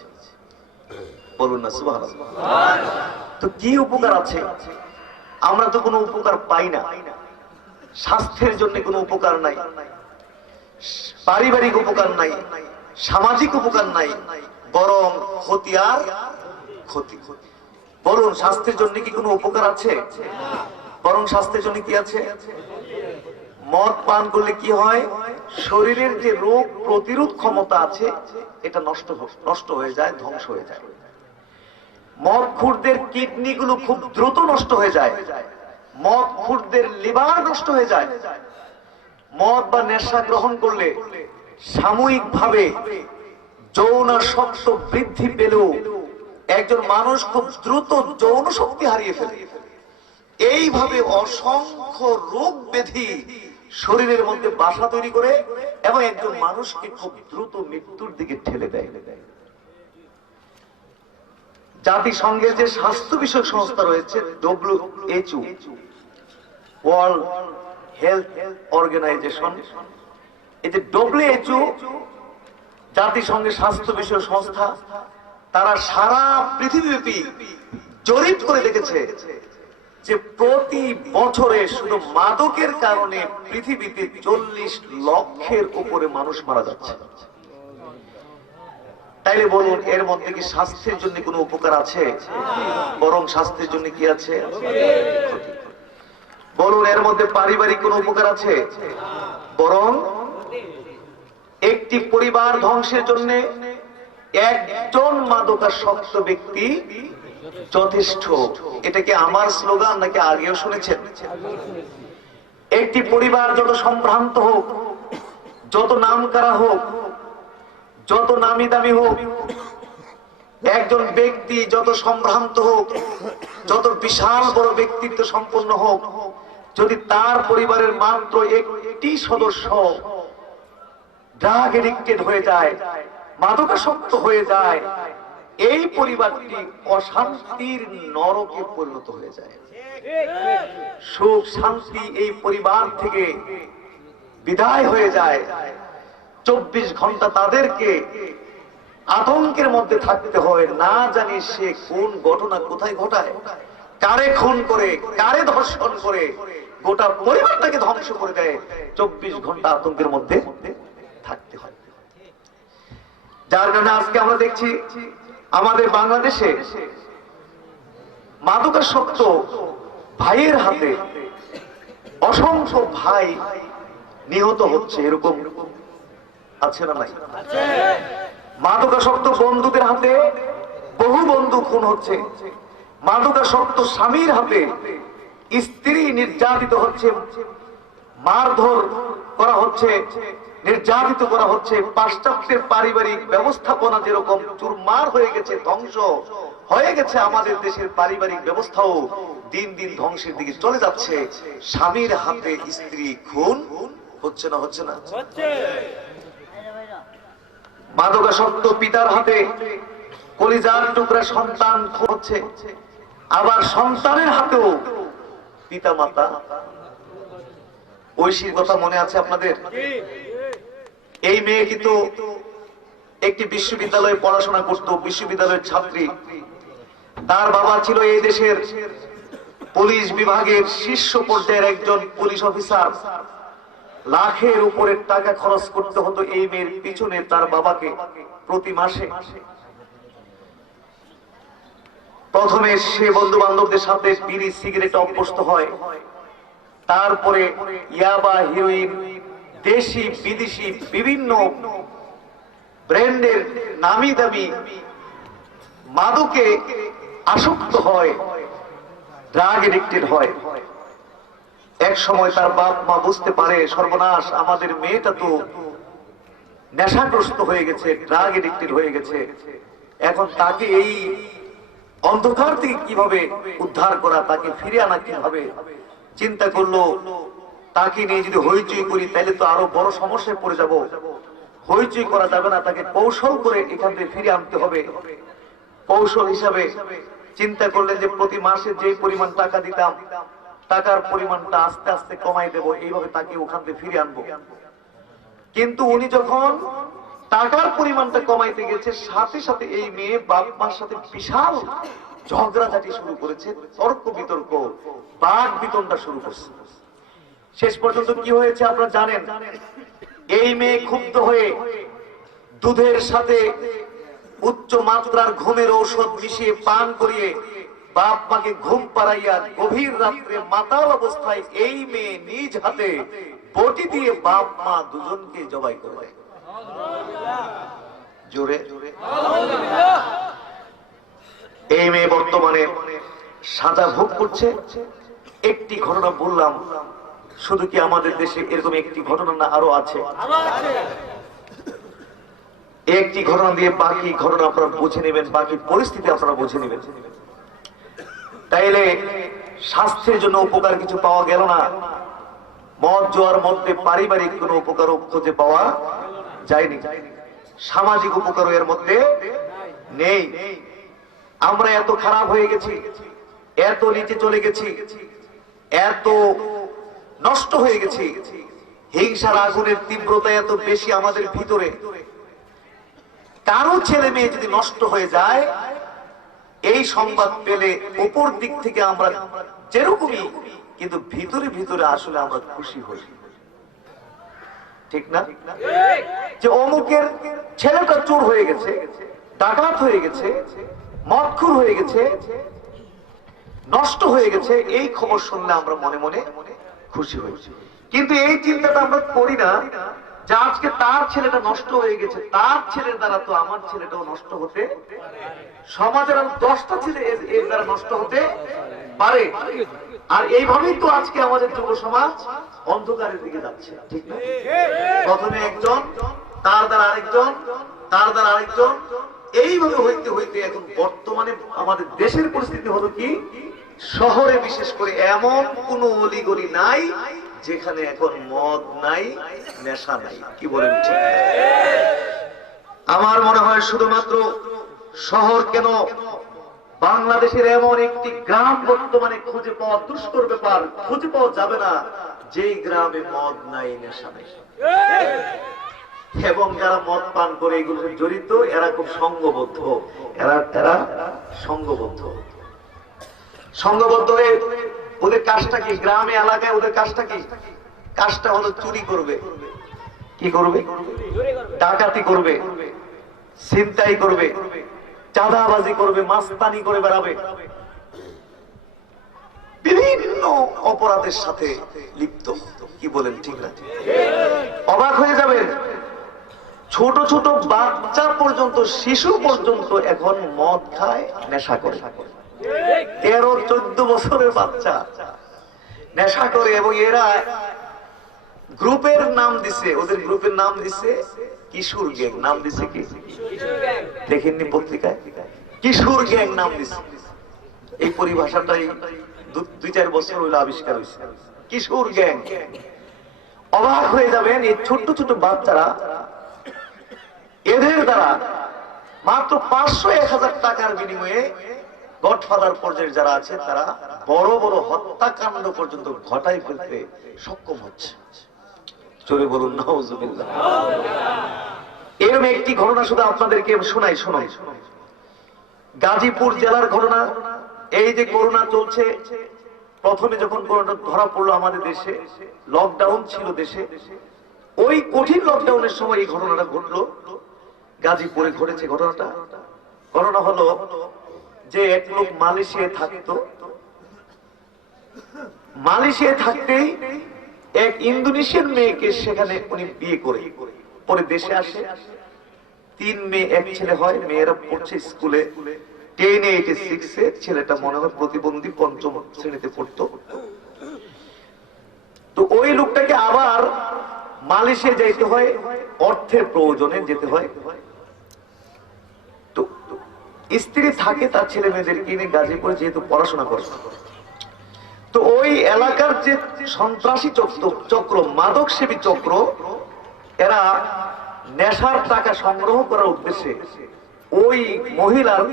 বলুন না সুবহানাল্লাহ। তো কি উপকার আছে? আমরা তো কোনো উপকার পাই না। স্বাস্থ্যের জন্য কোনো উপকার নাই, পারিবারিক উপকার নাই, সামাজিক উপকার নাই, বরং ক্ষতি আর ক্ষতি। বলুন, স্বাস্থ্যের জন্য কি কোনো উপকার আছে? বরং স্বাস্থ্যের জন্য কি আছে? মদ পান করলে কি হয়? শরীরের যে রোগ প্রতিরোধ ক্ষমতা আছে এটা নষ্ট হয়ে যায়, ধ্বংস হয়ে যায়। মদখোরদের কিডনি গুলো খুব দ্রুত নষ্ট হয়ে যায়, মদখোরদের লিভার নষ্ট হয়ে যায়। মদ বা নেশা গ্রহণ করলে সাময়িকভাবে যৌন শক্তি বৃদ্ধি পেলেও একজন মানুষ খুব দ্রুত যৌন শক্তি হারিয়ে ফেলে। এইভাবে অসংখ্য রোগ ব্যাধি শরীরের মধ্যে বাসা তৈরি করে এবং একজন মানুষকে খুব দ্রুত মৃত্যুর দিকে ঠেলে দেয়। জাতিসংঘের যে স্বাস্থ্য বিষয়ক সংস্থা রয়েছে WHO, ওয়ার্ল্ড হেলথ অর্গানাইজেশন, এই যে WHO জাতিসংঘের স্বাস্থ্য বিষয়ক সংস্থা, তারা সারা পৃথিবীব্যাপী জরিপ করে দেখেছে যে প্রতি বছরে শুধু মাদকের কারণে পৃথিবীতে 40 লক্ষের উপরে মানুষ মারা যাচ্ছে। তাইলে বলুন, এর মধ্যে কি স্বাস্থ্যের জন্য কোনো উপকার আছে? বরং স্বাস্থ্যের জন্য কি আছে? বলুন, এর মধ্যে পারিবারিক কোনো উপকার আছে? বরং একটি পরিবার ধ্বংসের জন্য একজন মাদকাসক্ত ব্যক্তি যথেষ্ট। এটা কি আমার স্লোগান নাকি আগেও শুনেছেন? একটি পরিবার যত সম্ভ্রান্ত হোক, যত নামকরা হোক, যত নামি দামি হোক, একজন ব্যক্তি যত সম্ভ্রান্ত হোক, যত বিশাল বড় ব্যক্তিত্ব সম্পন্ন হোক, যদি তার পরিবারের মাত্র একটি সদস্য ড্রাগ এডিক্টেড হয়ে যায়, মাদকাসক্ত হয়ে যায়, এই পরিবারটি অশান্তির নরকে পরিণত হয়ে যায়। সুখ শান্তি এই পরিবার থেকে বিদায় হয়ে যায়। 24 ঘন্টা তাদেরকে আতঙ্কের মধ্যে থাকতে হয়, না জানি সে কোন ঘটনা কোথায় ঘটায়, কারে খুন করে, কারে ধর্ষণ করে গোটা পরিবারটাকে ধ্বংস করে দেয়। 24 ঘন্টা আতঙ্কের মধ্যে থাকতে হয়। যার কারণে আজকে আমরা দেখছি আমাদের বাংলাদেশে মাদকাসক্ত ভাইয়ের হাতে অসংখ্য ভাই নিহত হচ্ছে। এরকম আছে না নাই? মাদকাসক্ত বন্ধুদের হাতে বহু বন্ধু খুন হচ্ছে। মাদকাসক্ত স্বামীর হাতে স্ত্রী নির্যাতিত হচ্ছে, মারধর করা হচ্ছে, নির্যাতিত করা হচ্ছে। পাশ্চাত্যের পারিবারিক ব্যবস্থাপনা যেরকম চুরমার হয়ে গেছে, ধ্বংস হয়ে গেছে, আমাদের দেশের পারিবারিক ব্যবস্থাও দিন দিন ধ্বংসের দিকে চলে যাচ্ছে। স্বামীর হাতে স্ত্রী খুন হচ্ছে না? হচ্ছে না? মাদকাসক্ত পিতার হাতে কলিজার টুকরা সন্তান খুন হচ্ছে, আবার সন্তানের হাতেও পিতা মাতা। ঐশীর কথা মনে আছে আপনাদের? এই মেয়ে কিন্তু একটি বিশ্ববিদ্যালয়ে পড়াশোনা করত, বিশ্ববিদ্যালয়ের ছাত্রী। তার বাবা ছিল এই দেশের পুলিশ বিভাগের শীর্ষ পর্যায়ের একজন পুলিশ অফিসার। লাখের উপরে টাকা খরচ করতে হতো এই মেয়ের পিছনে তার বাবাকে প্রতি মাসে। প্রথমে সে বন্ধু বান্ধবদের সাথে বিড়ি সিগারেট অভ্যস্ত হয়, তারপরে ইয়াবা, হিরোইন, দেশি বিদেশি বিভিন্ন ব্র্যান্ডের নামি দামি মাদকে আসক্ত হয়, ড্রাগ এডিক্টেড হয়। এক সময় তার বাপ মা বুঝতে পারে, সর্বনাশ, আমাদের মেয়েটা তো নেশাগ্রস্ত হয়ে গেছে, ড্রাগ এডিক্টেড হয়ে গেছে। এখন তাকে এই অন্ধকার থেকে কিভাবে উদ্ধার করা, তাকে ফিরে আনা কিভাবে, চিন্তা করলো তাকে নিয়ে যদি হইচই করি তাহলে তো আরো বড় সমস্যায় পড়ে যাব। হইচই করা যাবে না, তাকে কৌশল করে এখান থেকে ফিরে আনতে হবে। কৌশল হিসাবে চিন্তা করলেন যে প্রতি মাসে যে পরিমাণ টাকা দিতাম, টাকার পরিমাণটা আস্তে আস্তে কমাই দেব, এইভাবে তাকে ওখান থেকে ফিরে আনবো। কিন্তু উনি যখন টাকার পরিমাণটা কমাইতে গেছে, সাথে সাথে এই মেয়ে বাপ মার সাথে বিশাল ঝগড়াঝাটি শুরু করেছে, তর্ক বিতর্ক, বাদ বিতণ্ডা শুরু করছে। শেষ পর্যন্ত কি হয়েছে আপনারা জানেন। এই মেয়ে ক্ষুব্ধ হয়ে দুধের সাথে উচ্চ মাত্রার ঘুমের ঔষধ মিশিয়ে পান করিয়ে বাপ মাকে ঘুম পাড়াইয়া গভীর রাত্রে মাতাল অবস্থায় এই মেয়ে নিজ হাতে বটি দিয়ে বাপ মা দুজনকে জবাই করে। জোরে এই মেয়ে বর্তমানে সাজা ভোগ করছে। একটি ঘটনা বললাম, শুধু কি আমাদের দেশে এরকম একটি ঘটনা না, আরো আছে। একটি ঘটনা দিয়ে বাকি ঘটনা আপনারা বুঝে নেবেন, বাকি পরিস্থিতি আপনারা বুঝে নেবেন। তাইলে স্বাস্থ্যের জন্য উপকার কিছু পাওয়া গেল না, মদ জোয়ার মধ্যে পারিবারিক কোন উপকার খুঁজে পাওয়া যায়নি, সামাজিক উপকারও এর মধ্যে নেই। আমরা এত খারাপ হয়ে গেছি, এত নিচে চলে গেছি, এত নষ্ট হয়ে গেছি, হিংসার আগুনের তীব্রতা এত বেশি আমাদের ভিতরে। কারো ছেলে মেয়ে যদি নষ্ট হয়ে যায়, এই সংবাদ পেলে উপর দিক থেকে আমরা যেরকমই, কিন্তু ভিতরে ভিতরে আসলে আমরা খুশি হই, ঠিক না? যে অমুকের ছেলেটা চোর হয়ে গেছে, ডাকাত হয়ে গেছে, মদখোর হয়ে গেছে, নষ্ট হয়ে গেছে, এই খবর শুনলে আমরা মনে মনে খুশি হই। কিন্তু এই চিন্তাটা আমরা করি না যে আজকে তার ছেলেটা নষ্ট হয়ে গেছে, তার ছেলের দ্বারা তো আমার ছেলেটাও নষ্ট হতে, সমাজের আর 10টা ছেলে এর দ্বারা নষ্ট হতে পারে। আর এইভাবেই তো আজকে আমাদের যুব সমাজ অন্ধকারের দিকে যাচ্ছে, ঠিক না? প্রথমে একজন, তার দ্বারা আরেকজন, তার দ্বারা আরেকজন, এইভাবে হইতে হইতে এখন বর্তমানে আমাদের দেশের পরিস্থিতি হলো কি, শহরে বিশেষ করে এমন কোন অলিগলি নাই যেখানে এখন মদ নাই, নেশা নাই। কি বলেন ঠিক? আমার মনে হয় শুধুমাত্র শহর কেন, বাংলাদেশের এমন একটি গ্রাম বর্তমানে খুঁজে পাওয়া দুষ্কর ব্যাপার, খুঁজে পাওয়া যাবে না যেই গ্রামে মদ নাই, নেশা নাই। এবং যারা মদ পান করে এগুলো জড়িত, এরা খুব সংঘবদ্ধ, এরা সংঘবদ্ধ হয়ে ওদের কাজটা কি? গ্রামে এলাকায় ওদের কাজটা কি? কাজটা হলো চুরি করবে। কি করবে? ডাকাতি করবে, ছিনতাই করবে, চাঁদাবাজি করবে, মাস্তানি করে বেড়াবে, বিভিন্ন অপরাধের সাথে লিপ্ত। কি বলেন ঠিক না? অবাক হয়ে যাবেন, ছোট ছোট বাচ্চা পর্যন্ত, শিশু পর্যন্ত এখন মদ খায়, নেশা করে। 13-14 বছরের বাচ্চা নেশা করে। এবং এরা গ্রুপের নাম দিছে, ওদের গ্রুপের নাম দিছে কিশোর গ্যাং। নাম দিছে কি? দেখেননি পত্রিকায়? কিশোর গ্যাং নাম দিছে। এই পরিভাষাটাই 2-4 বছর হইলো আবিষ্কার হয়েছে, কিশোর গ্যাং। অবাক হয়ে যাবেন, এই ছোট্ট ছোট বাচ্চারা, এদের দ্বারা মাত্র 500-1000 টাকার বিনিময়ে গডফাদার পর্যায়ে যারা আছে তারা বড় বড় হত্যাকাণ্ড পর্যন্ত ঘটাই ফেলতে সক্ষম হচ্ছে। চলে বলুন নাউজুবিল্লাহ। এরকম একটি ঘটনা শুধু আপনাদেরকে শোনাই। গাজীপুর জেলার ঘটনা। এই যে করোনা চলছে, প্রথমে যখন করোনা ধরা পড়লো আমাদের দেশে, লকডাউন ছিল দেশে, ওই কঠিন লকডাউনের সময় এই ঘটনাটা ঘটলো। গাজীপুরে ঘটেছে ঘটনাটা। ঘটনা হলো যে এক লোক মালয়েশিয়ায় থাকতো। মালয়েশিয়ায় থাকতেই এক ইন্দোনেশিয়ান মেয়েকে সেখানে উনি বিয়ে করে পরে দেশে আসে। 3 মেয়ে 1 ছেলে হয়। মেয়েরা পড়ছে স্কুলে 10-এ 86-এ, ছেলেটা মনে হয় প্রতিবন্ধী, 5ম শ্রেণীতে পড়তো। তো ওই লোকটাকে আবার মালয়েশিয়া যেতে হয়, অর্থের প্রয়োজনে যেতে হয়। তো স্ত্রী থাকে তার ছেলে মেয়েদেরকে নিয়ে গাজীপুরে যেহেতু পড়াশোনা করে। তো ওই এলাকার যে সন্ত্রাসী চক্র, মাদক সেবী চক্র, এরা নেশার টাকা সংগ্রহ করার উদ্দেশ্যে ওই মহিলার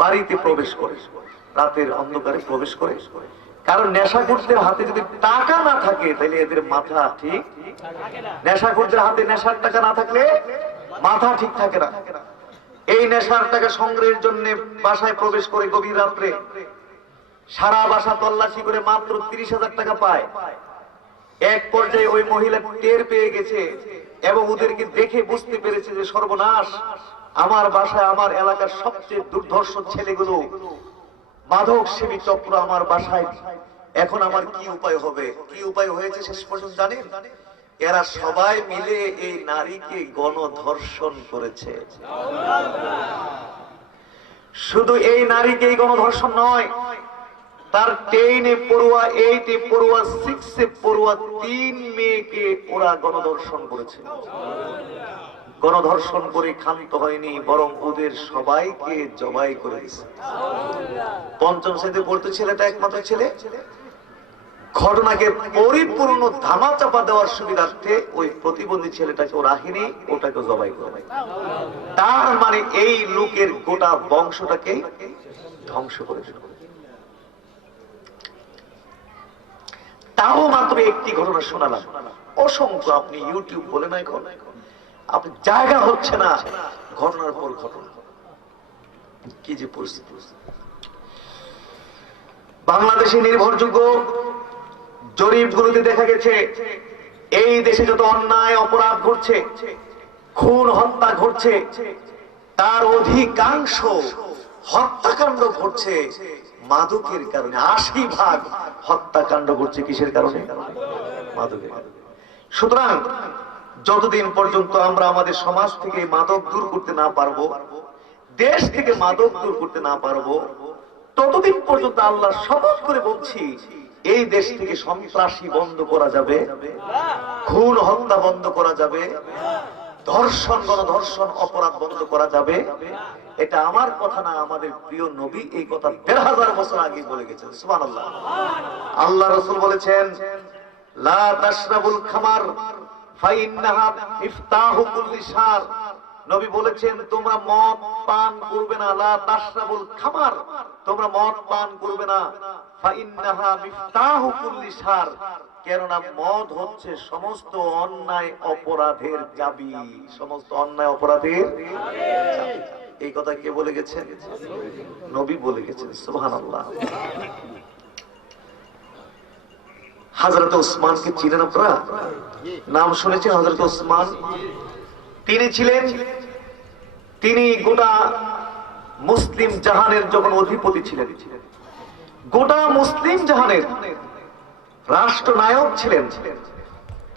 বাড়িতে প্রবেশ করে, রাতের অন্ধকারে প্রবেশ করে। কারণ নেশাখোরদের হাতে যদি টাকা না থাকে তাহলে এদের মাথা ঠিক, নেশাখোরদের হাতে নেশার টাকা না থাকলে মাথা ঠিক থাকে না। এই নেশার টাকা সংগ্রহের জন্য বাসায় প্রবেশ করে গভীর রাত্রে, সারা বাসা তল্লাশি করে মাত্র 30,000 টাকা পায়। এক পর্যায়ে ওই মহিলা টের পেয়ে গেছে এবং ওদেরকে দেখে বুঝতে পেরেছে যে সর্বনাশ, আমার বাসায়, আমার এলাকার সবচেয়ে দুর্ধর্ষ ছেলেগুলো, মাদক সেবী চক্র আমার বাসায়, এখন আমার কি উপায় হবে? কি উপায় হয়েছে শেষ পর্যন্ত জানেন? এরা সবাই মিলে এই নারীকে গণধর্ষণ করেছে। শুধু এই নারীকেই গণধর্ষণ নয়, তার 10-এ পড়ুয়া, 8-এ পড়ুয়া, 6-এ পড়ুয়া 3 মেয়েকে ওরা গণধর্ষণ করেছে। গণধর্ষণ করে ক্ষান্ত হয়নি, বরং ওদের সবাইকে জবাই করে দিয়েছে। 5ম শ্রেণীতে পড়তো ছেলেটা, একমাত্র ছেলে। ঘটনাকে পরিপূর্ণ ধামাচাপা দেওয়ার সুবিধার্থে ওই প্রতিবন্ধী ছেলেটাকে ও রাখিনি, ওটাকে জবাই করে। তার মানে এই লোকের গোটা বংশটাকে ধ্বংস করে দিল। তাও মাত্র একটি ঘটনা শোনালাম, অসংখ্য। আপনি ইউটিউব বলে নাই, আপনি জায়গা হচ্ছে না, ঘটনার পর ঘটনা। কি যে পরিস্থিতি। বাংলাদেশে নির্ভরযোগ্য জরিপগুলোতে দেখা গেছে এই দেশে যত অন্যায় অপরাধ ঘটছে, খুন হত্যা ঘটছে, তার অধিকাংশ হত্যাকাণ্ড ঘটছে মাদকের কারণে। 80% হত্যাকাণ্ড ঘটছে কিসের কারণে? মাদকের। সুতরাং যতদিন পর্যন্ত আমরা আমাদের সমাজ থেকে মাদক দূর করতে না পারবো, দেশ থেকে মাদক দূর করতে না পারবো, ততদিন পর্যন্ত আল্লাহ শপথ করে বলছি, এই দেশ থেকে সন্ত্রাসী বন্ধ করা যাবে, খুন হত্যা বন্ধ করা যাবে, ধর্ষণ, গণধর্ষণ অপরাধ বন্ধ করা যাবে। এটা আমার কথা না, আমাদের প্রিয় নবী এই কথা 1500 বছর আগে বলে গেছেন। সুবহানাল্লাহ। আল্লাহ রাসূল বলেছেন, লা তাশরাবুল খামার ফাইন্নাহা মিফতাহু কুল্লি শার। নবী বলেছেন তোমরা মদ পান করবে না। লা তাশরাবুল খামার, তোমরা মদ পান করবে না। ফাইন্নাহা মিফতাহু কুল্লি শার, কেননা মদ হচ্ছে সমস্ত অন্যায় অপরাধের চাবি। সমস্ত অন্যায় অপরাধের চাবি। এই কথা কে বলে গেছেন? নবী বলে গেছেন। সুবহানাল্লাহ। হযরত ওসমানকে চিনেন আপনারা? নাম শুনেছেন হযরত ওসমান? তিনি গোটা মুসলিম জাহানের যখন অধিপতি ছিলেন, গোটা মুসলিম জাহানের রাষ্ট্রনায়ক ছিলেন,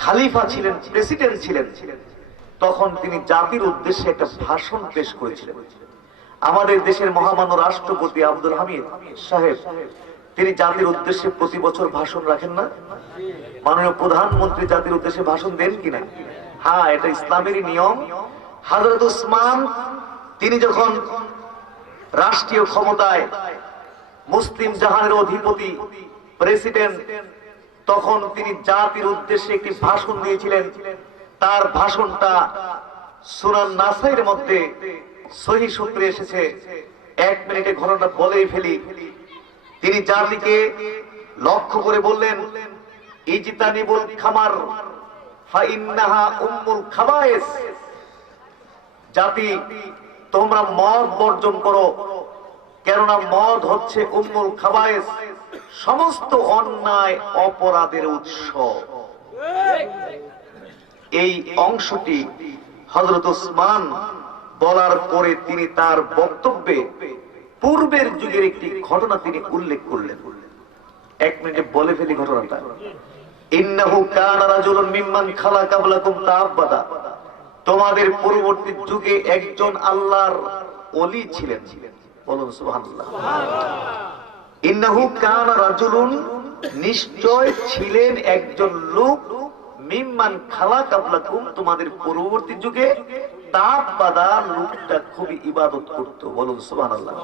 খালিফা ছিলেন, প্রেসিডেন্ট ছিলেন, তখন তিনি জাতির উদ্দেশ্যে একটা ভাষণ পেশ করেছিলেন। আমাদের দেশের মহামান্য রাষ্ট্রপতি আব্দুল হামিদ সাহেব, তিনি জাতির উদ্দেশ্যে প্রতি বছর ভাষণ রাখেন না? মাননীয় প্রধানমন্ত্রী জাতির উদ্দেশ্যে ভাষণ দেন কিনা? হ্যাঁ, এটা ইসলামেরই নিয়ম। হযরত ওসমান তিনি যখন রাষ্ট্রীয় ক্ষমতায়, মুসলিম জাহানের অধিপতি, প্রেসিডেন্ট, তখন তিনি জাতির উদ্দেশ্যে একটি ভাষণ দিয়েছিলেন। তার ভাষণটা সুনান নাসাইর মধ্যে সহিহ সূত্রে এসেছে। 1 মিনিটে ঘটনাটা বলেই ফেলি। তিনি জাতিকে লক্ষ্য করে বললেন, ইজতানিবুল খামার ফাইন্নাহা উম্মুল খাবায়েস। জাতি, তোমরা মদ বর্জন করো, কেননা মদ হচ্ছে উম্মুল খাবায়েস, সমস্ত অন্যায় অপরাধের উৎস। এই অংশটি হযরত ওসমান বলার পরে তিনি তার বক্তব্যে পূর্বের যুগের একটি ঘটনা তিনি উল্লেখ করলেন। 1 মিনিটে বলে ফেলি ঘটনাটা। ইন্নাহু কানা রাজুলুন মিম্মান খালা কাবলাকুম তাআব্বাদা। তোমাদের পূর্ববর্তী যুগে একজন আল্লাহর ওলি ছিলেন। বলুন সুবহানাল্লাহ। ইন্নাহু কানা রাজুলুন, নিশ্চয় ছিলেন একজন লোক, মিম্মান খালা কাবলাকুম, তোমাদের পূর্ববর্তী যুগে, তাআব্বাদা, লোকটা খুবই ইবাদত করত। বলুন সুবহানাল্লাহ।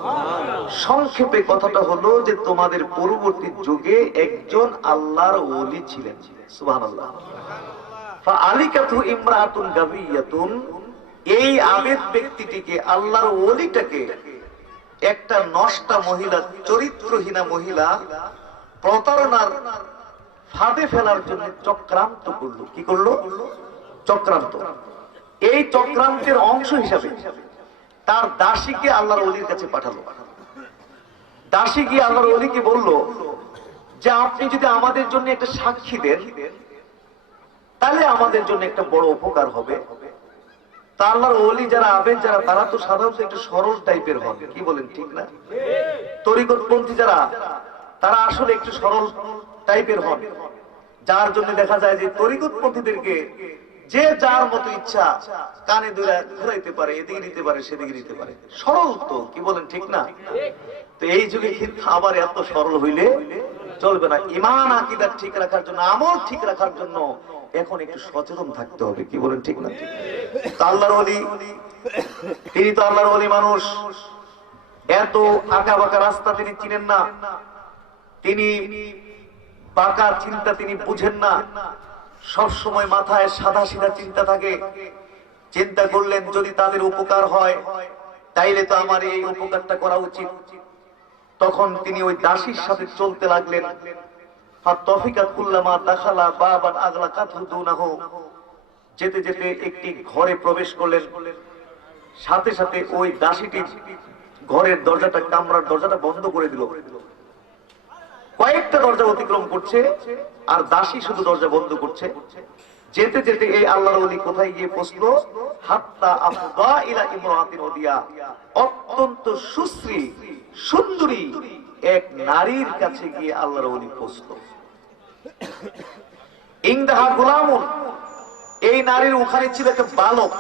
সংক্ষেপে কথাটা হলো যে তোমাদের পূর্ববর্তী যুগে একজন আল্লাহর ওলি ছিলেন। সুবহানাল্লাহ। ফাআলিকাতু ইমরাতুন গাবিয়াতুন, এই আবেদ ব্যক্তিটিকে, আল্লাহর ওলিটাকে, একটা নষ্টা মহিলা, চরিত্রহীনা মহিলা প্রতারণার ফাঁদে ফেলার জন্য চক্রান্ত করলো। কি করলো? চক্রান্ত। এই চক্রান্তের অংশ হিসাবে তার দাসীকে আল্লাহর ওলির কাছে পাঠালো। দাসী গিয়ে আল্লাহর ওলিকে বলল যে আপনি যদি আমাদের জন্য একটা সাক্ষী দেন, তাহলে আমাদের জন্য একটা বড় উপকার হবে। তা আল্লাহর ওলি যারা আবেদ যারা, তারা তো সাধারণত একটু সরল টাইপের হন। কি বলেন, ঠিক না? তরিকতপন্থী যারা, তারা আসলে একটু সরল টাইপের হন, যার জন্য দেখা যায় যে তরিকতপন্থীদেরকে যে যার মতো ইচ্ছা কানে ধরে ঘুরাইতে পারে, এদিকে নিতে পারে, সেদিকে নিতে পারে। সরল তো, কি বলেন, ঠিক না? তো এই যুগে কিন্তু আবার এত সরল হইলে চলবে না। ঈমান আকীদা ঠিক রাখার জন্য, আমল ঠিক রাখার জন্য এখন একটু সচেতন থাকতে হবে। কি বলেন, ঠিক না? আল্লাহর ওলি, তিনি তো আল্লাহর ওলি মানুষ, এত আঁকা বাঁকা রাস্তা তিনি চিনেন না, তিনি বাঁকা চিন্তা তিনি বুঝেন না। সব সময় মাথায় সাদা সিধা চিন্তা থাকে। চিন্তা করলেন যদি তাদের উপকার হয়, তাইলে তো আমার এই উপকারটা করা উচিত। তখন তিনি ওই দাসীর সাথে চলতে লাগলেন। যেতে যেতে একটি ঘরে প্রবেশ করলেন। সাথে সাথে ওই দাসীটি ঘরের দরজাটা, কামরার দরজাটা বন্ধ করে দিল। কয়েকটা দরজা অতিক্রম করছে আর দাসী শুধু দরজা বন্ধ করছে। যেতে যেতে এই আল্লাহর ওলি কোথায় গিয়ে পৌঁছলো? হাত্তা আফদা ইলা ইমরাতিন ওদিয়া, অত্যন্ত সুশ্রী সুন্দরী এক নারীর কাছে গিয়ে আল্লাহর ওলি পৌঁছলো। ইনদাহা গোলামুন, এই নারীর ওখানে ছিল একটা বালক,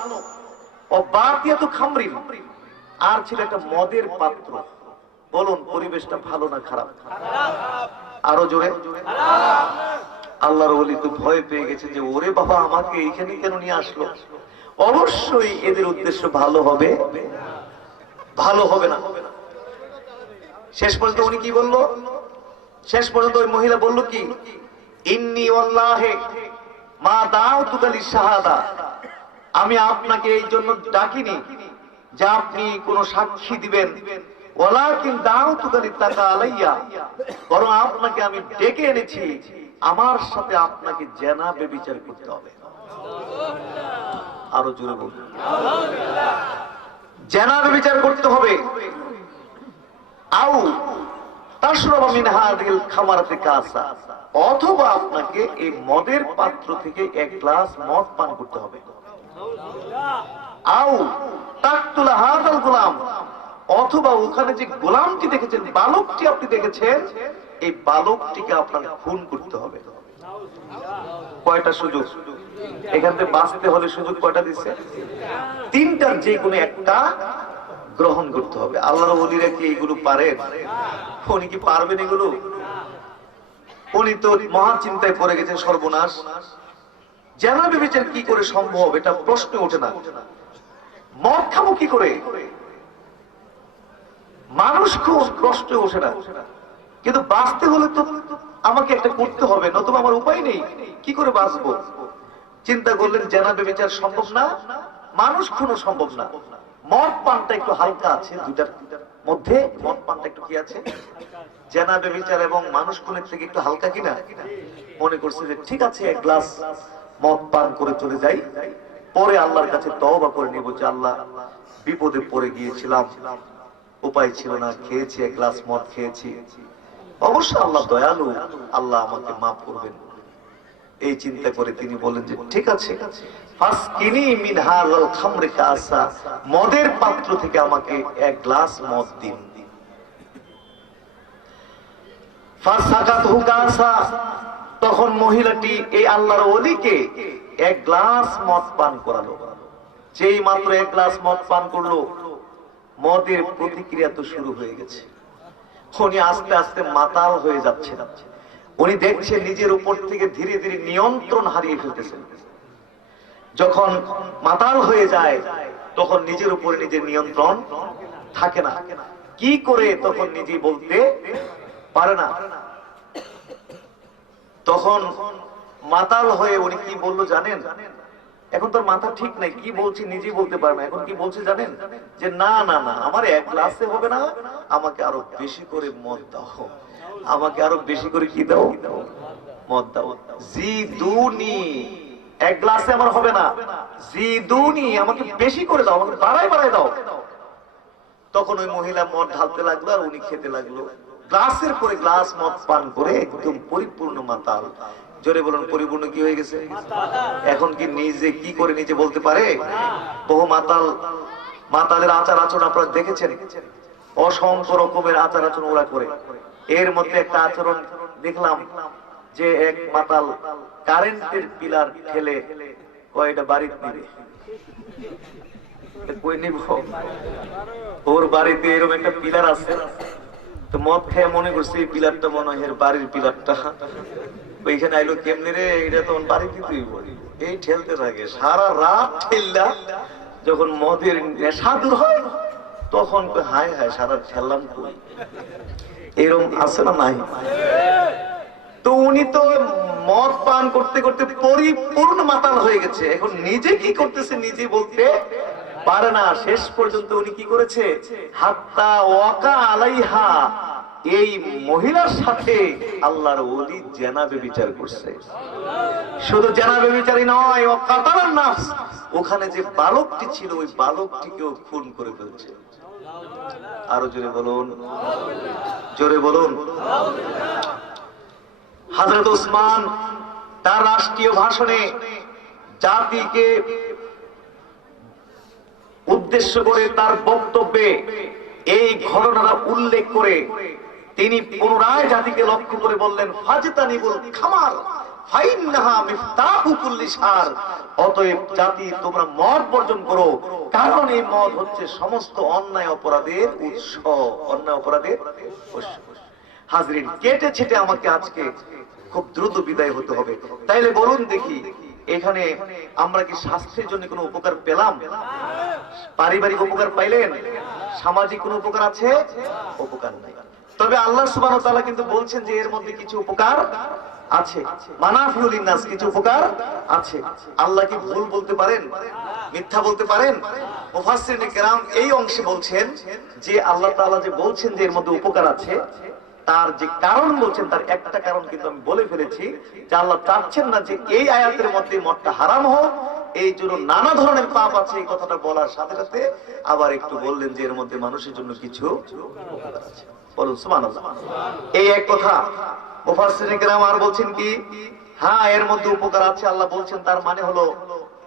ও বাতিয়াতু খামরিন, আর ছিল একটা মদের পাত্র। বলুন পরিবেশটা ভালো না খারাপ? আরো জোরে। আল্লাহর ওলি তো ভয় পেয়ে গেছে যে ওরে বাবা, আমাকে এইখানে কেন নিয়ে আসলো? অবশ্যই এদের উদ্দেশ্য ভালো হবে, ভালো হবে না। শেষ পর্যন্ত উনি কি বললো? শেষ পর্যন্ত ওই মহিলা বলল কি, ইন্নী ওয়াল্লাহি মা দাউতুকা লিশাহাদা, আমি আপনাকে এই জন্য ডাকিনি যে আপনি কোন সাক্ষী দিবেন, ওয়ালাকিন দাউতুকা লিতাকা আলাইয়া, বরং আপনাকে আমি ডেকে এনেছি আমার সাথে আপনাকে জেনা ব্যভিচার করতে হবে। আরো জোরে বলুন, জেনা ব্যভিচার করতে হবে। আও তাশরাবা মিন হাযিল খামারাতি কাসা, অথবা আপনাকে এই মদের পাত্র থেকে এক গ্লাস মদ পান করতে হবে। আও তাকতুলা হাযাল গোলাম, অথবা ওখানে যে গোলামটি দেখেছেন, বালকটি আপনি দেখেছেন, এই বালকটিকে আপনার খুন করতে হবে। কয়টা সুযোগ? এখান থেকে বাঁচতে হলে সুযোগ কয়টা দিচ্ছে? তিনটার যে কোনো একটা গ্রহণ করতে হবে। আল্লাহর ওলিরা কি এগুলো পারেন? উনি কি পারবেন এগুলো? উনি তো মহা চিন্তায় পড়ে গেছেন, সর্বনাশ। জেনা ব্যভিচার কি করে সম্ভব, এটা প্রশ্ন ওঠে না। মদ খাবো কি করে, মানুষ খুব প্রশ্ন ওঠে না। কিন্তু বাঁচতে হলে তো আমাকে একটা করতে হবে, নতুবা আমার উপায় নেই। কি করে বাঁচবো? চিন্তা করলেন জেনা ব্যভিচার সম্ভব না, মানুষ খুনও সম্ভব না। মদ পানটা একটু হালকা আছে, দুইটার মধ্যে মদ পানটা একটু কি আছে, জেনা ব্যভিচার এবং মানুষ খুনের থেকে একটু হালকা কিনা। মনে করছে যে ঠিক আছে, এক গ্লাস মদ পান করে চলে যাই, পরে আল্লাহর কাছে তওবা করে নিব যে আল্লাহ, বিপদে পড়ে গিয়েছিলাম, উপায় ছিল না, খেয়েছি, এক গ্লাস মদ খেয়েছি, অবশ্যই আল্লাহ দয়ালু, আল্লাহ আমাকে মাফ করবেন। এই চিন্তা করে তিনি বলেন যে ঠিক আছে, ফাসকিনি মিন হাযাল খামরি কাসা, মদের পাত্র থেকে আমাকে এক গ্লাস মদ দিন। ফাসাকাতহু কাসা, তখন মহিলাটি এই আল্লাহর ওলিকে এক গ্লাস মদ পান করালো। যেই মাত্র এক গ্লাস মদ পান করলো, মদের প্রতিক্রিয়া তো শুরু হয়ে গেছে। উনি আস্তে আস্তে মাতাল হয়ে যাচ্ছে। উনি দেখছে নিজের উপর থেকে ধীরে ধীরে নিয়ন্ত্রণ হারিয়ে ফেলতেছেন। যখন মাতাল হয়ে যায়, তখন নিজের উপরে নিজের নিয়ন্ত্রণ থাকে না। কি করে তখন নিজে বলতে পারে না। তখন মাতাল হয়ে উনি কি বললো জানেন? এখন তোর মাথা ঠিক নাই, কি বলছি নিজে বলতে পারে না। এখন কি বলছে জানেন? যে না না না, আমার এক গ্লাসে হবে না, আমাকে আরো বেশি করে মদ দাও, আমাকে আরো বেশি করে কি দাও, মদ দাও। জিদুনি, এক গ্লাসে আমার হবে না, জিদুনি, আমাকে বেশি করে দাও, আমাকে বাড়ায় বাড়ায় দাও। তখন ওই মহিলা মদ ঢালতে লাগলো আর উনি খেতে লাগলো। গ্লাসের পরে গ্লাস মদ পান করে একদম পরিপূর্ণ মাতাল। জোরে বলুন, পরিপূর্ণ কি হয়ে গেছে? এখন কি নিজে কি করে নিজে বলতে পারে? বহু মাতাল, মাতালের আচার আচরণ আপনারা দেখেছেন, অসংখ্য রকমের আচার আচরণ ওরা করে। এর মধ্যে একটা আচরণ দেখলাম যে এক মাতাল কারেন্টের পিলার ঠেলে কয়টা বাড়িতে নিবে, কই নিব, ওর বাড়িতে এরকম একটা পিলার আছে, তো মদ খেয়ে মনে করছে এই পিলারটা মনে হয় এর বাড়ির পিলারটা। ওইখানে আইলো কেমনি রে, এটা তো বাড়িতে তুই এই ঠেলতে থাকে সারা রাত ঠেললা। যখন মদের নেশা দূর হয় তখন হায় হায় সারা ঠেললাম কই। এরকম আছে না নাই? তো উনি তো মদ পান করতে করতে পরিপূর্ণ মাতাল হয়ে গেছে। এখন নিজে কি করতেছে নিজে বলতে পারে না। শেষ পর্যন্ত উনি কি করেছে, হাত্তা ওয়াকা আলাইহা, এই মহিলার সাথে আল্লাহর ওলি জেনা ব্যভিচার করছে। শুধু জেনা ব্যভিচারই নয়, ও কাতালান নাফস, ওখানে যে বালকটি ছিল ওই বালকটিকেও খুন করে ফেলছে। আরো জোরে বলুন, জোরে বলুন। হযরত উসমান তার রাষ্ট্রীয় ভাষণে জাতিকে উদ্দেশ্য করে তার বক্তব্যে এই ঘটনাটা উল্লেখ করে তিনি পুনরায় জাতিকে লক্ষ্য করে বললেন, ফাজতানিবুল খামার ফাইন্নাহা মিফতাহু কুল্লি শার, অতএব জাতি তোমরা মদ বর্জন করো, কারণ এই মদ হচ্ছে সমস্ত অন্যায় অপরাধের উৎস, অন্যায় অপরাধের উৎস। হাজরিন, কেটে ছেটে আমাকে আজকে খুব দ্রুত বিদায় হতে হবে। তাইলে বলুন দেখি, এখানে আমরা কি স্বাস্থ্যের জন্য কোনো উপকার পেলাম? পারিবারিক উপকার পাইলেন? সামাজিক কোনো উপকার আছে? উপকার নাই। তবে আল্লাহ সুবহানাহু ওয়া তাআলা কিন্তু বলছেন যে এর মধ্যে কিছু উপকার আছে, মানাফিউল লিন্নাস, কিছু উপকার আছে। আল্লাহ কি ভুল বলতে পারেন, মিথ্যা বলতে পারেন? মুফাসসিরিনে কেরাম এই অংশে বলছেন যে আল্লাহ তাআলা যে বলছেন যে এর মধ্যে উপকার আছে, তার যে কারণ বলছেন তার একটা কারণ কিন্তু আমি বলে ফেলেছি, যে আল্লাহ চাচ্ছেন না যে এই আয়াতের মধ্যে মদটা হারাম হোক, এই জন্য নানা ধরনের পাপ আছে এই কথাটা বলার সাথে সাথে আবার একটু বললেন যে এর মধ্যে মানুষের জন্য কিছু উপকার আছে। বলুন সুবহানাল্লাহ। এই এক কথা। মুফাসসিরিনে কেরাম আর বলছেন কি, হ্যাঁ এর মধ্যে উপকার আছে, আল্লাহ বলছেন তার মানে হলো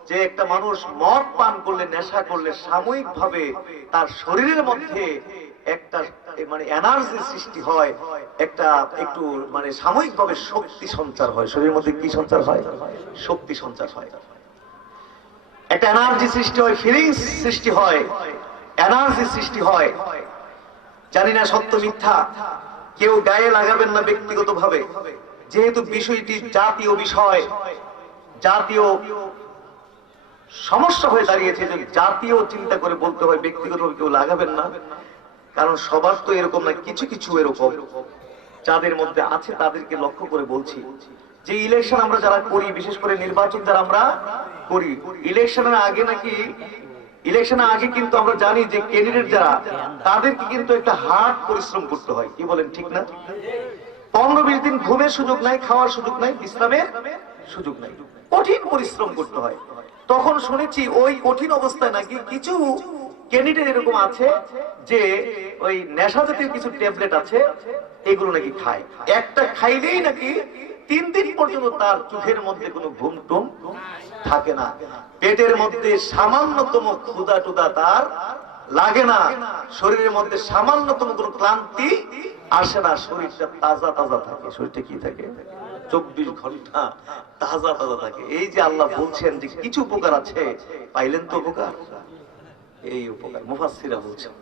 যে একটা মানুষ মদ পান করলে, নেশা করলে সাময়িক ভাবে তার শরীরের মধ্যে একটা মানে এনার্জি সৃষ্টি হয়, একটা একটু মানে সাময়িক ভাবে শক্তি সঞ্চার হয়। শরীরের মধ্যে কি সঞ্চার হয়? শক্তি সঞ্চার হয়, একটা এনার্জি সৃষ্টি হয়, ফিলিংস সৃষ্টি হয়, এনার্জি সৃষ্টি হয়। জানি না সত্য মিথ্যা, কেউ গায়ে লাগাবেন না ব্যক্তিগত ভাবে, যেহেতু বিষয়টি জাতীয় বিষয়, জাতীয় সমস্যা হয়ে দাঁড়িয়েছে, যে জাতীয় চিন্তা করে বলতে হয়, ব্যক্তিগতভাবে কেউ লাগাবেন না। কারণ সবার তো এরকম না, কিছু কিছু এরকম যাদের মধ্যে আছে তাদেরকে লক্ষ্য করে বলছি যে ইলেকশন আমরা যারা করি, বিশেষ করে নির্বাচন যারা আমরা করি, ইলেকশনের আগে নাকি, ইলেকশনের আগে কিন্তু আমরা জানি যে ক্যান্ডিডেট যারা, তাদেরকে কিন্তু একটা হার্ড পরিশ্রম করতে হয়। কি বলেন, ঠিক না? 15-20 দিন ঘুমের সুযোগ নাই, খাওয়ার সুযোগ নাই, বিশ্রামের সুযোগ নাই, কঠিন পরিশ্রম করতে হয়। তখন শুনেছি ওই কঠিন অবস্থায় নাকি কিছু ক্যান্ডিডেট এরকম আছে যে ওই নেশা জাতীয় কিছু ট্যাবলেট আছে, এগুলো নাকি খায়। একটা খাইলেই নাকি 3 দিন পর্যন্ত তার চোখের মধ্যে কোনো ঘুম টুম থাকে না, পেটের মধ্যে সামান্যতম ক্ষুধা টুধা তার লাগে না, শরীরের মধ্যে সামান্যতম কোনো ক্লান্তি আসে না, শরীরটা তাজা তাজা থাকে। শরীরটা কি থাকে? 24 ঘন্টা তাজা তাজা থাকে। এই যে আল্লাহ বলছেন যে কিছু উপকার আছে, পাইলেন তো উপকার, এই উপকার মুফাসসিররা বলছেন।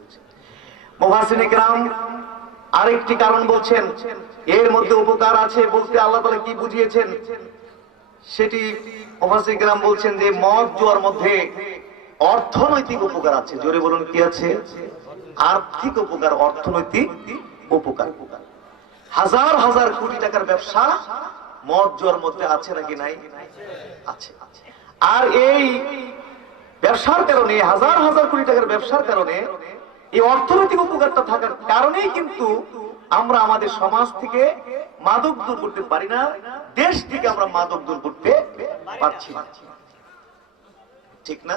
মুফাসসিরিনে কেরাম আরেকটি কারণ বলছেন, এর মধ্যে উপকার আছে বলতে আল্লাহ তাআলা কি বুঝিয়েছেন সেটি মুফাসসিরিনে কেরাম বলছেন যে মদ জুয়ার মধ্যে অর্থনৈতিক উপকার আছে। জোরে বলুন, কি আছে? আর্থিক উপকার, অর্থনৈতিক উপকার। হাজার হাজার কোটি টাকার ব্যবসা মদ জুয়ার মধ্যে আছে নাকি নাই? আছে। আর এই ব্যবসার কারণে, হাজার হাজার কোটি টাকার ব্যবসার কারণে, এই অর্থনৈতিক উপকারটা থাকার কারণেই কিন্তু আমরা আমাদের সমাজ থেকে মাদক দূর করতে পারি না, দেশ থেকে আমরা মাদক দূর করতে পারছি না। ঠিক না?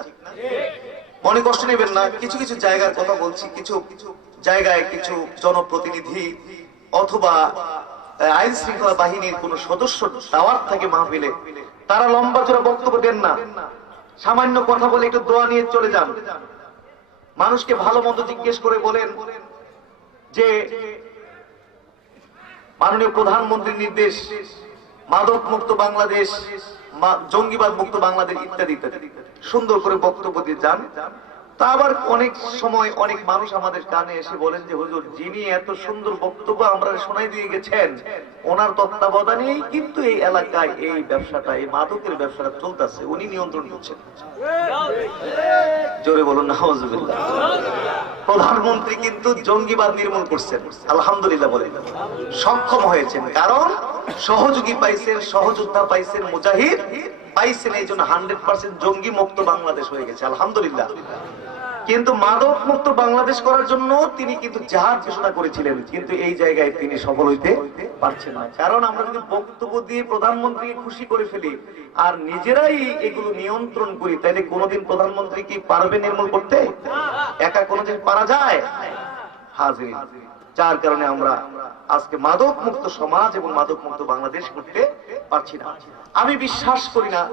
মনে কষ্ট নেবেন না, কিছু কিছু জায়গার কথা বলছি, কিছু জায়গায় কিছু জনপ্রতিনিধি অথবা আইন শৃঙ্খলা বাহিনীর কোন সদস্য দাওয়াত থাকে মাহফিলে, তারা লম্বা চড়া বক্তব্য দেন না, সামান্য কথা বলে একটু দোয়া নিয়ে চলে যান। মানুষকে ভালো মন্দ জিজ্ঞেস করে বলেন যে মাননীয় প্রধানমন্ত্রীর নির্দেশ, মাদক মুক্ত বাংলাদেশ, জঙ্গিবাদ মুক্ত বাংলাদেশ ইত্যাদি ইত্যাদি সুন্দর করে বক্তব্য দিয়ে যান। তা আবার অনেক সময় অনেক মানুষ আমাদের কানে এসে বলেন যে হুজুর, যিনি এত সুন্দর বক্তব্য আমরা শোনাই দিয়ে গেছেন, ওনার তত্ত্বাবধানেই কিন্তু এই এলাকায় এই ব্যবসাটা, এই মাদকের ব্যবসাটা চলতেছে, উনি নিয়ন্ত্রণ করছেন। জোরে বলুন নাউজুবিল্লাহ। প্রধানমন্ত্রী কিন্তু জঙ্গিবাদ নির্মূল করছেন, আলহামদুলিল্লাহ বলেন, সক্ষম হয়েছেন। কারণ সহযোগী পাইছেন, সহযোদ্ধা পাইছেন, মুজাহিদ পাইছেন, এই জন্য 100% জঙ্গি মুক্ত বাংলাদেশ হয়ে গেছে, আলহামদুলিল্লাহ। কিন্তু মাদক মুক্ত বাংলাদেশ করার জন্য তিনি কিন্তু জিহাদ ঘোষণা করেছিলেন, কিন্তু এই জায়গায় তিনি সফল হইতে পারছেন না। কারণ আমরা যদি বক্তব্য দিয়ে প্রধানমন্ত্রীকে খুশি করে ফেলি আর নিজেরাই এগুলো নিয়ন্ত্রণ করি, তাহলে কোনোদিন প্রধানমন্ত্রী কি পারবে নির্মূল করতে? একা কোনোদিন পারা যায়? হাজির। যার কারণে আমরা আজকে মাদক মুক্ত সমাজ এবং মাদক মুক্ত বাংলাদেশ করতে পারছি না। আমি বিশ্বাস করি না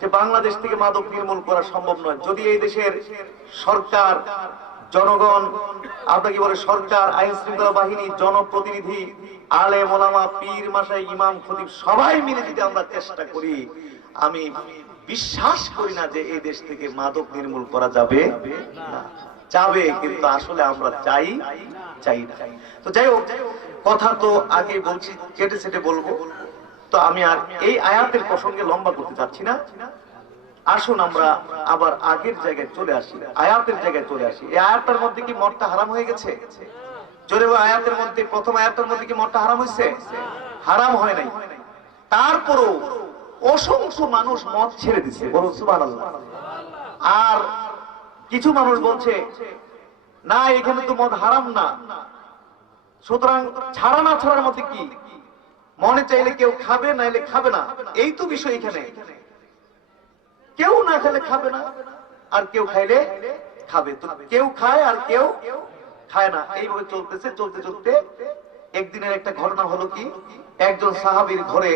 যে বাংলাদেশ থেকে মাদক নির্মূল করা সম্ভব নয়। যদি এই দেশের সরকার, জনগণ, আপনাকে বলে সরকার, আইন শৃঙ্খলা বাহিনী, জনপ্রতিনিধি, আলেম ওলামা, পীর মাশাই, ইমাম খতিব সবাই মিলে যদি আমরা চেষ্টা করি, আমি বিশ্বাস করি না যে এই দেশ থেকে মাদক নির্মূল করা যাবে না। যাবে, কিন্তু আসলে আমরা চাই না। তো যাই হোক, কথা তো আগে বলছি, কেটে সেটে বলবো, তো আমি আর এই আয়াতের প্রসঙ্গে লম্বা করতে চাচ্ছি না। আসুন আমরা আবার আগের জায়গায় চলে আসি, আয়াতের জায়গায় চলে আসি। এই আয়াতটার মধ্যে কি মদটা হারাম হয়ে গেছে? জোরে আয়াতের মধ্যে, প্রথম আয়াতের মধ্যে কি মদটা হারাম হয়েছে? হারাম হয় নাই। তারপরও অসংখ্য মানুষ মদ ছেড়ে দিচ্ছে, বলো সুবহানাল্লাহ। আর কিছু মানুষ বলছে না এখানে তো মদ হারাম না, সুতরাং ছাড়া না ছাড়ার মধ্যে কি, মনে চাইলে কেউ খাবে নাইলে খাবে না, এই তো বিষয়। এখানে কেউ না খেলে খাবে না, আর কেউ খাইলে খাবে। তো কেউ খায় আর কেউ খায় না, এইভাবে চলতেছে। চলতে চলতে একদিনের একটা ঘটনা হলো কি, একজন সাহাবীর ঘরে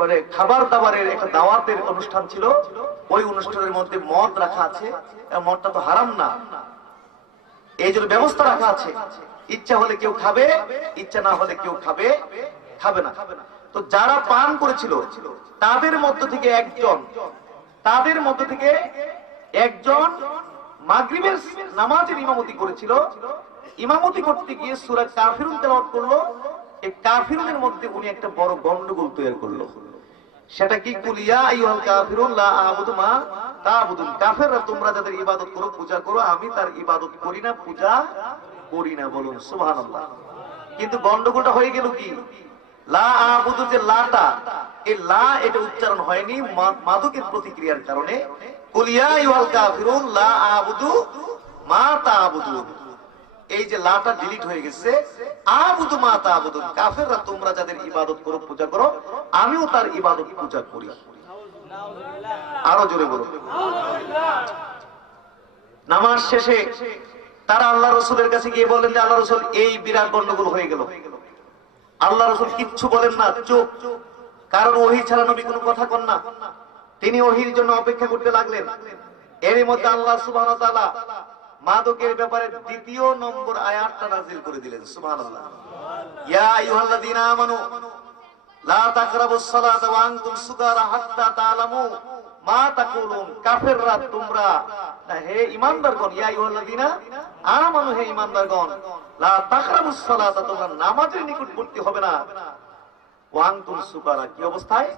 মানে খাবার দাবারের একটা দাওয়াতের অনুষ্ঠান ছিল। ওই অনুষ্ঠানের মধ্যে মদ রাখা আছে, মদটা তো হারাম না, এই জন্য ব্যবস্থা রাখা আছে, ইচ্ছা হলে কেউ খাবে, ইচ্ছা না হলে কেউ খাবে না। তো যারা পান করেছিল তাদের মধ্য থেকে একজন মাগরিবের নামাজের ইমামতি করেছিল। ইমামতি করতে গিয়ে সূরা কাফিরুন তেলাওয়াত করলো। এই কাফিরুনের মধ্যে উনি একটা বড় গন্ডগোল তৈরি করলো। সেটা কি, কুল ইয়া আইয়ুহাল কাফিরুন লা আ'বুদু মা তা'বুদুন, কাফেররা তোমরা যাদের ইবাদত করো, পূজা করো, আমি তার ইবাদত করি না, পূজা করি না। বলুন সুবহানাল্লাহ। কিন্তু গন্ডগোলটা হয়ে গেল কি, লা আ'বুদু যে লাটা, এই লা এটা উচ্চারণ হয়নি মাদকের প্রতিক্রিয়ার কারণে। কুল ইয়া আইয়ুহাল কাফিরুন লা আ'বুদু মা তা'বুদুন, এই যে লাটা ডিলিট হয়ে গেছে। আ'বুদু মা তা'বুদুন, কাফেররা তোমরা যাদের ইবাদত করো, পূজা করো, আমিও তার ইবাদত পূজা করি। আরো জোরে বলো। নামাজ শেষে তারা আল্লাহ রাসূলের কাছে গিয়ে বলেন যে আল্লাহ রাসূল, এই বিরাট গন্ডগোল হয়ে গেল। আল্লাহ রাসূল কিচ্ছু বলেন না, চুপ। কারণ ওহী ছাড়া নবী কোনো কথা কন না। তিনি ওহীর জন্য অপেক্ষা করতে লাগলেন। এর মধ্যে আল্লাহ সুবহানাহু ওয়া তাআলা মাদকের ব্যাপারে দ্বিতীয় নম্বর আয়াতটা নাযিল করে দিলেন। সুবহানাল্লাহ। ইয়া আইয়ুহাল্লাযীনা আমানু লা তাকরাবুস সালাতা ওয়া আনতুম সুকারা হাত্তা তা'লামু মা তাকুলুন, কাফেররা তোমরা, হে ঈমানদারগণ, ইয়া আইয়ুহাল্লাযীনা আমানু, হে ঈমানদারগণ, লা তাকরাবুস সালাতা, তোমরা নামাজের নিকটবর্তী হবে না, ওয়া আনতুম সুকারা, কি অবস্থায়?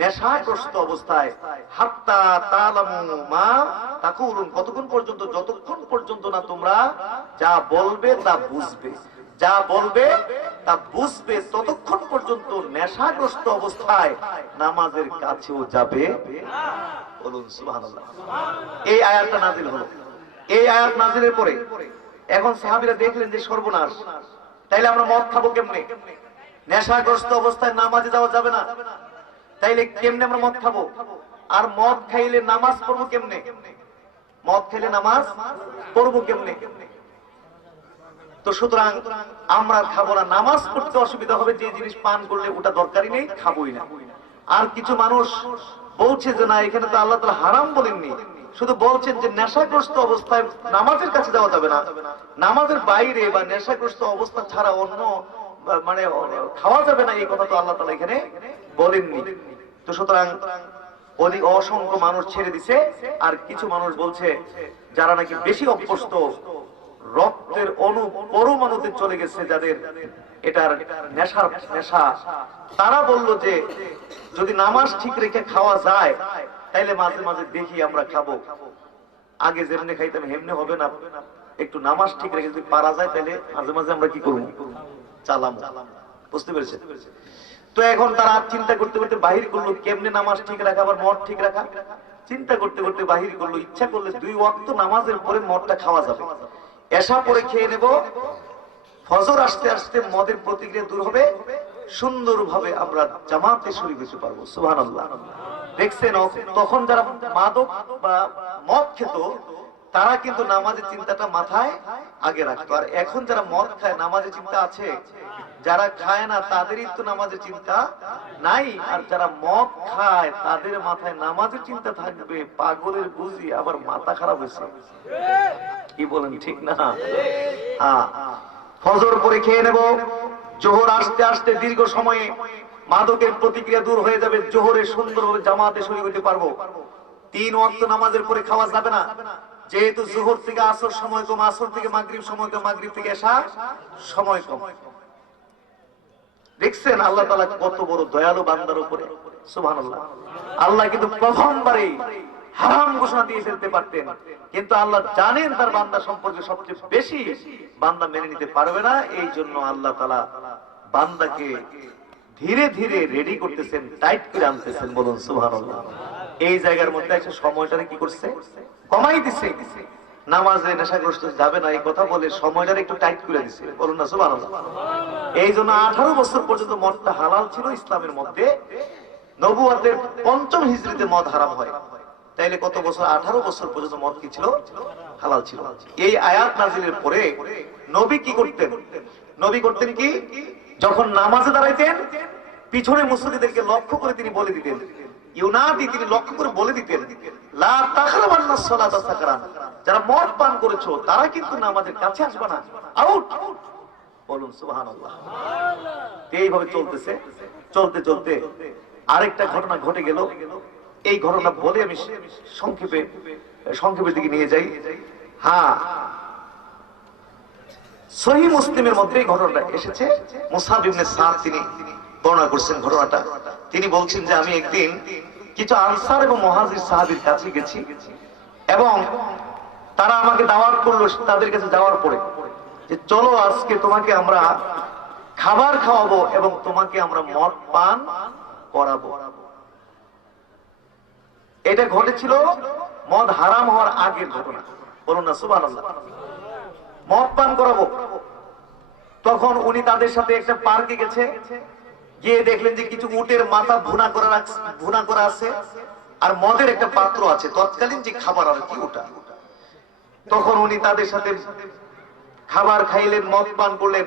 নেশাগ্রস্ত অবস্থায়, হাত্তা তা'লামু মা তাকুলুন, কতক্ষণ পর্যন্ত? যতক্ষণ পর্যন্ত না তোমরা যা বলবে তা বুঝবে, যা বলবে তা বুঝবে, ততক্ষণ পর্যন্ত নেশাগ্রস্ত অবস্থায় নামাজের কাছেও যাবে। বলুন সুবহানাল্লাহ। এই আয়াতটা নাযিল হলো। এই আয়াত নাযিলের পরে এখন সাহাবীরা দেখলেন যে সর্বনাশ, তাইলে আমরা মদ খাবো কেমনে? নেশাগ্রস্ত অবস্থায় নামাজে যাওয়া যাবে না, তাইলে কেমনে আমরা মদ খাবো? আর মদ খাইলে নামাজ পড়বো কেমনে? মদ খাইলে নামাজ পড়বো কেমনে? তো সুতরাং আমরা খাবো না, নামাজ পড়তে অসুবিধা হবে, যে জিনিস পান করলে ওটা দরকারই নেই, খাবোই না। আর কিছু মানুষ বলছে যে না, এখানে তো আল্লাহ তাআলা হারাম বলেননি, শুধু বলছেন যে নেশাগ্রস্ত অবস্থায় নামাজের কাছে যাওয়া যাবে না, নামাজের বাইরে বা নেশাগ্রস্ত অবস্থা ছাড়া অন্য মানে খাওয়া যাবে না, এই কথা তো আল্লাহ তাআলা এখানে বলেননি। তো সুতরাং অসংখ্য মানুষ ছেড়ে দিছে। আর কিছু মানুষ বলছে যারা নাকি বেশি অভ্যস্ত, রক্তের অণু পরমাণুতে চলে গেছে, যাদের এটার নেশা, তারা বলল যে যদি নামাজ ঠিক রেখে খাওয়া যায় তাইলে মাঝে মাঝে দেখি আমরা খাবো, আগে যেমনি খাইতাম হেমনে হবে না, একটু নামাজ ঠিক রেখে যদি পারা যায় তাহলে মাঝে মাঝে আমরা কি করবো, চালাম। বুঝতে পেরেছে? তো এখন তারা চিন্তা করতে করতে বাহির করলো কেমনে নামাজ ঠিক রাখা, আবার মদ ঠিক রাখা। চিন্তা করতে করতে বাহির করলো, ইচ্ছা করলে 2 ওয়াক্ত নামাজের পরে মদটা খাওয়া যাবে, এশা পরে খেয়ে নেব, ফজর আসতে আসতে মদের প্রতিক্রিয়া দূর হবে, সুন্দরভাবে আমরা জামাতে শরীক হতে পারবো। সুবহানাল্লাহ। দেখছেন তখন যারা মাদক বা মদ খেত তারা কিন্তু নামাজের চিন্তাটা মাথায় আগে রাখতো, আর এখন যারা মদ খায় নামাজের চিন্তা আছে, যারা খায় না তাদেরই তো নামাজের চিন্তা নাই। আর যারা মদ খায় তাদের মাথায় নামাজের চিন্তা থাকবে, পাগলের বুঝি আবার মাথা খারাপ হয়েছে। কি বলেন, ঠিক না? হ্যাঁ, ফজর পরে খেয়ে নেব, জোহর আসতে আসতে দীর্ঘ সময়ে মাদকের প্রতিক্রিয়া দূর হয়ে যাবে, জোহরে সুন্দরভাবে জামাতে শরীক হতে পারবো। 3 ওয়াক্ত নামাজের পরে খাওয়া যাবে না, যেহেতু জোহর থেকে আসর সময় কম, আসর থেকে মাগরিব সময় কম, মাগরিব থেকে এশা সময় কম। দেখছেন আল্লাহ তাআলা কত বড় দয়ালু বান্দার উপরে। সুবহানাল্লাহ। আল্লাহ কিন্তু প্রথমবারেই হারাম ঘোষণা দিয়ে ফেলতে পারতেন, কিন্তু আল্লাহ জানেন তার বান্দা সম্পর্কে সবচেয়ে বেশি বান্দা মেনে নিতে পারবে না। এই জন্য আল্লাহ তাআলা বান্দাকে ধীরে ধীরে রেডি করতেছেন, টাইট করে আনতেছেন। বলুন সুবহানাল্লাহ। এই জায়গার মধ্যে একটা সময়টারে কি করছে, কমাই দিছে। নামাজে নেশাগ্রস্ত যাবে না এই কথা বলে সময়টারে একটু টাইট করে দিছে। বলুন না সুবহানাল্লাহ। এই জন্য 18 বছর পর্যন্ত মদটা হালাল ছিল ইসলামের মধ্যে। নবুয়তের 5ম হিজরিতে মদ হারাম হয়। তাইলে কত বছর? 18 বছর পর্যন্ত মদ কি ছিল? হালাল ছিল। এই আয়াত নাযিলের পরে নবী কি করতেন? নবী করতেন কি, যখন নামাজে দাঁড়াইতেন পিছনে মুসল্লিদেরকে লক্ষ্য করে তিনি বলে দিতেন, ইউনাদি, তিনি লক্ষ্য করে বলে দিতেন, লা তাকরাবান্নাস সালাতা সাকরান, যারা মদ পান করেছো তারা কিন্তু নামাজের কাছে আসবে না, আউট। বলুন সুবহানাল্লাহ। এইভাবে চলতেছে। চলতে চলতে আরেকটা ঘটনা ঘটে গেল। এই ঘটনা বলে আমি সংক্ষেপের দিকে নিয়ে যাই। হ্যাঁ, সহিহ মুসলিমের মধ্যে এই ঘটনাটা এসেছে। মুসাব ইবনে সাদ তিনি বর্ণনা করছেন ঘটনাটা। তিনি বলছেন যে আমি একদিন কিছু আনসার এবং মুহাজির সাহাবীর কাছে গেছি এবং তারা আমাকে দাওয়াত করলো তাদের কাছে যাওয়ার পরে, যে চলো আজকে তোমাকে আমরা খাবার খাওয়াবো এবং তোমাকে আমরা মদ পান করাবো। এটা ঘটেছিল মদ হারাম হওয়ার আগের ঘটনা। বলুন না সুবহানাল্লাহ। মদ পান করাবো। তখন উনি তাদের সাথে একটা পার্কে গেছে, গিয়ে দেখলেন যে কিছু উটের মাথা ভুনা করা আছে আর মদের একটা পাত্র আছে, তৎকালীন যে খাবার আর কি ওটা। তখন উনি তাদের সাথে খাবার খাইলেন, মদ পান করলেন।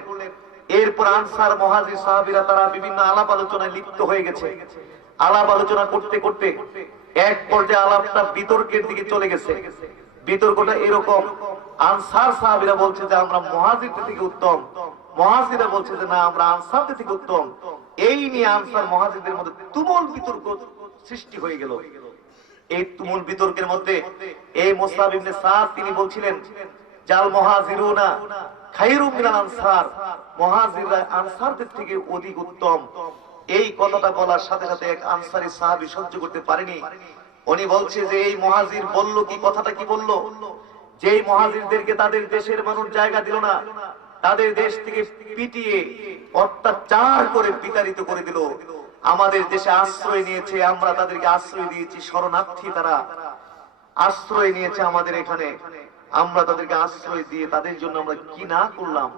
এরপর আনসার মুহাজির সাহাবীরা তারা বিভিন্ন আলাপ আলোচনায় লিপ্ত হয়ে গেছে। আলাপ আলোচনা করতে করতে এক পর্যায়ে আলাপটা বিতর্কের দিকে চলে গেছে। বিতর্কটা এরকম, আনসার সাহাবীরা বলছে যে আমরা মুহাজিরদের থেকে উত্তম, মুহাজিররা বলছে যে না আমরা আনসারদের থেকে উত্তম। এই নিয়ে আনসার মুহাজিরদের মধ্যে তুমুল বিতর্ক সৃষ্টি হয়ে গেল। এই তুমুল বিতর্কের মধ্যে এই মুসাব ইবনে সাদ তিনি বলছিলেন জাল মুহাজিরুনা খায়রুম মিনাল আনসার, মুহাজিররা আনসারদের থেকে অধিক উত্তম। এই কথাটা বলার সাথে সাথে এক আনসারী সাহাবী সহ্য করতে পারেনি। উনি বলছে যে এই মুহাজির বলল কি, কথাটা কি বলল, যে এই মুহাজিরদেরকে তাদের দেশের মানুষ জায়গা দিল না, তাদের দেশ থেকে পিটিয়ে অত্যাচার করে বিতাড়িত করে দিল। আমাদের দেশে আশ্রয় নিয়েছে, আমরা তাদেরকে আশ্রয় দিয়েছি, শরণার্থী তারা আশ্রয় নিয়েছে আমাদের এখানে, আমরা তাদেরকে আশ্রয় দিয়ে তাদের জন্য আমরা কি না করলাম।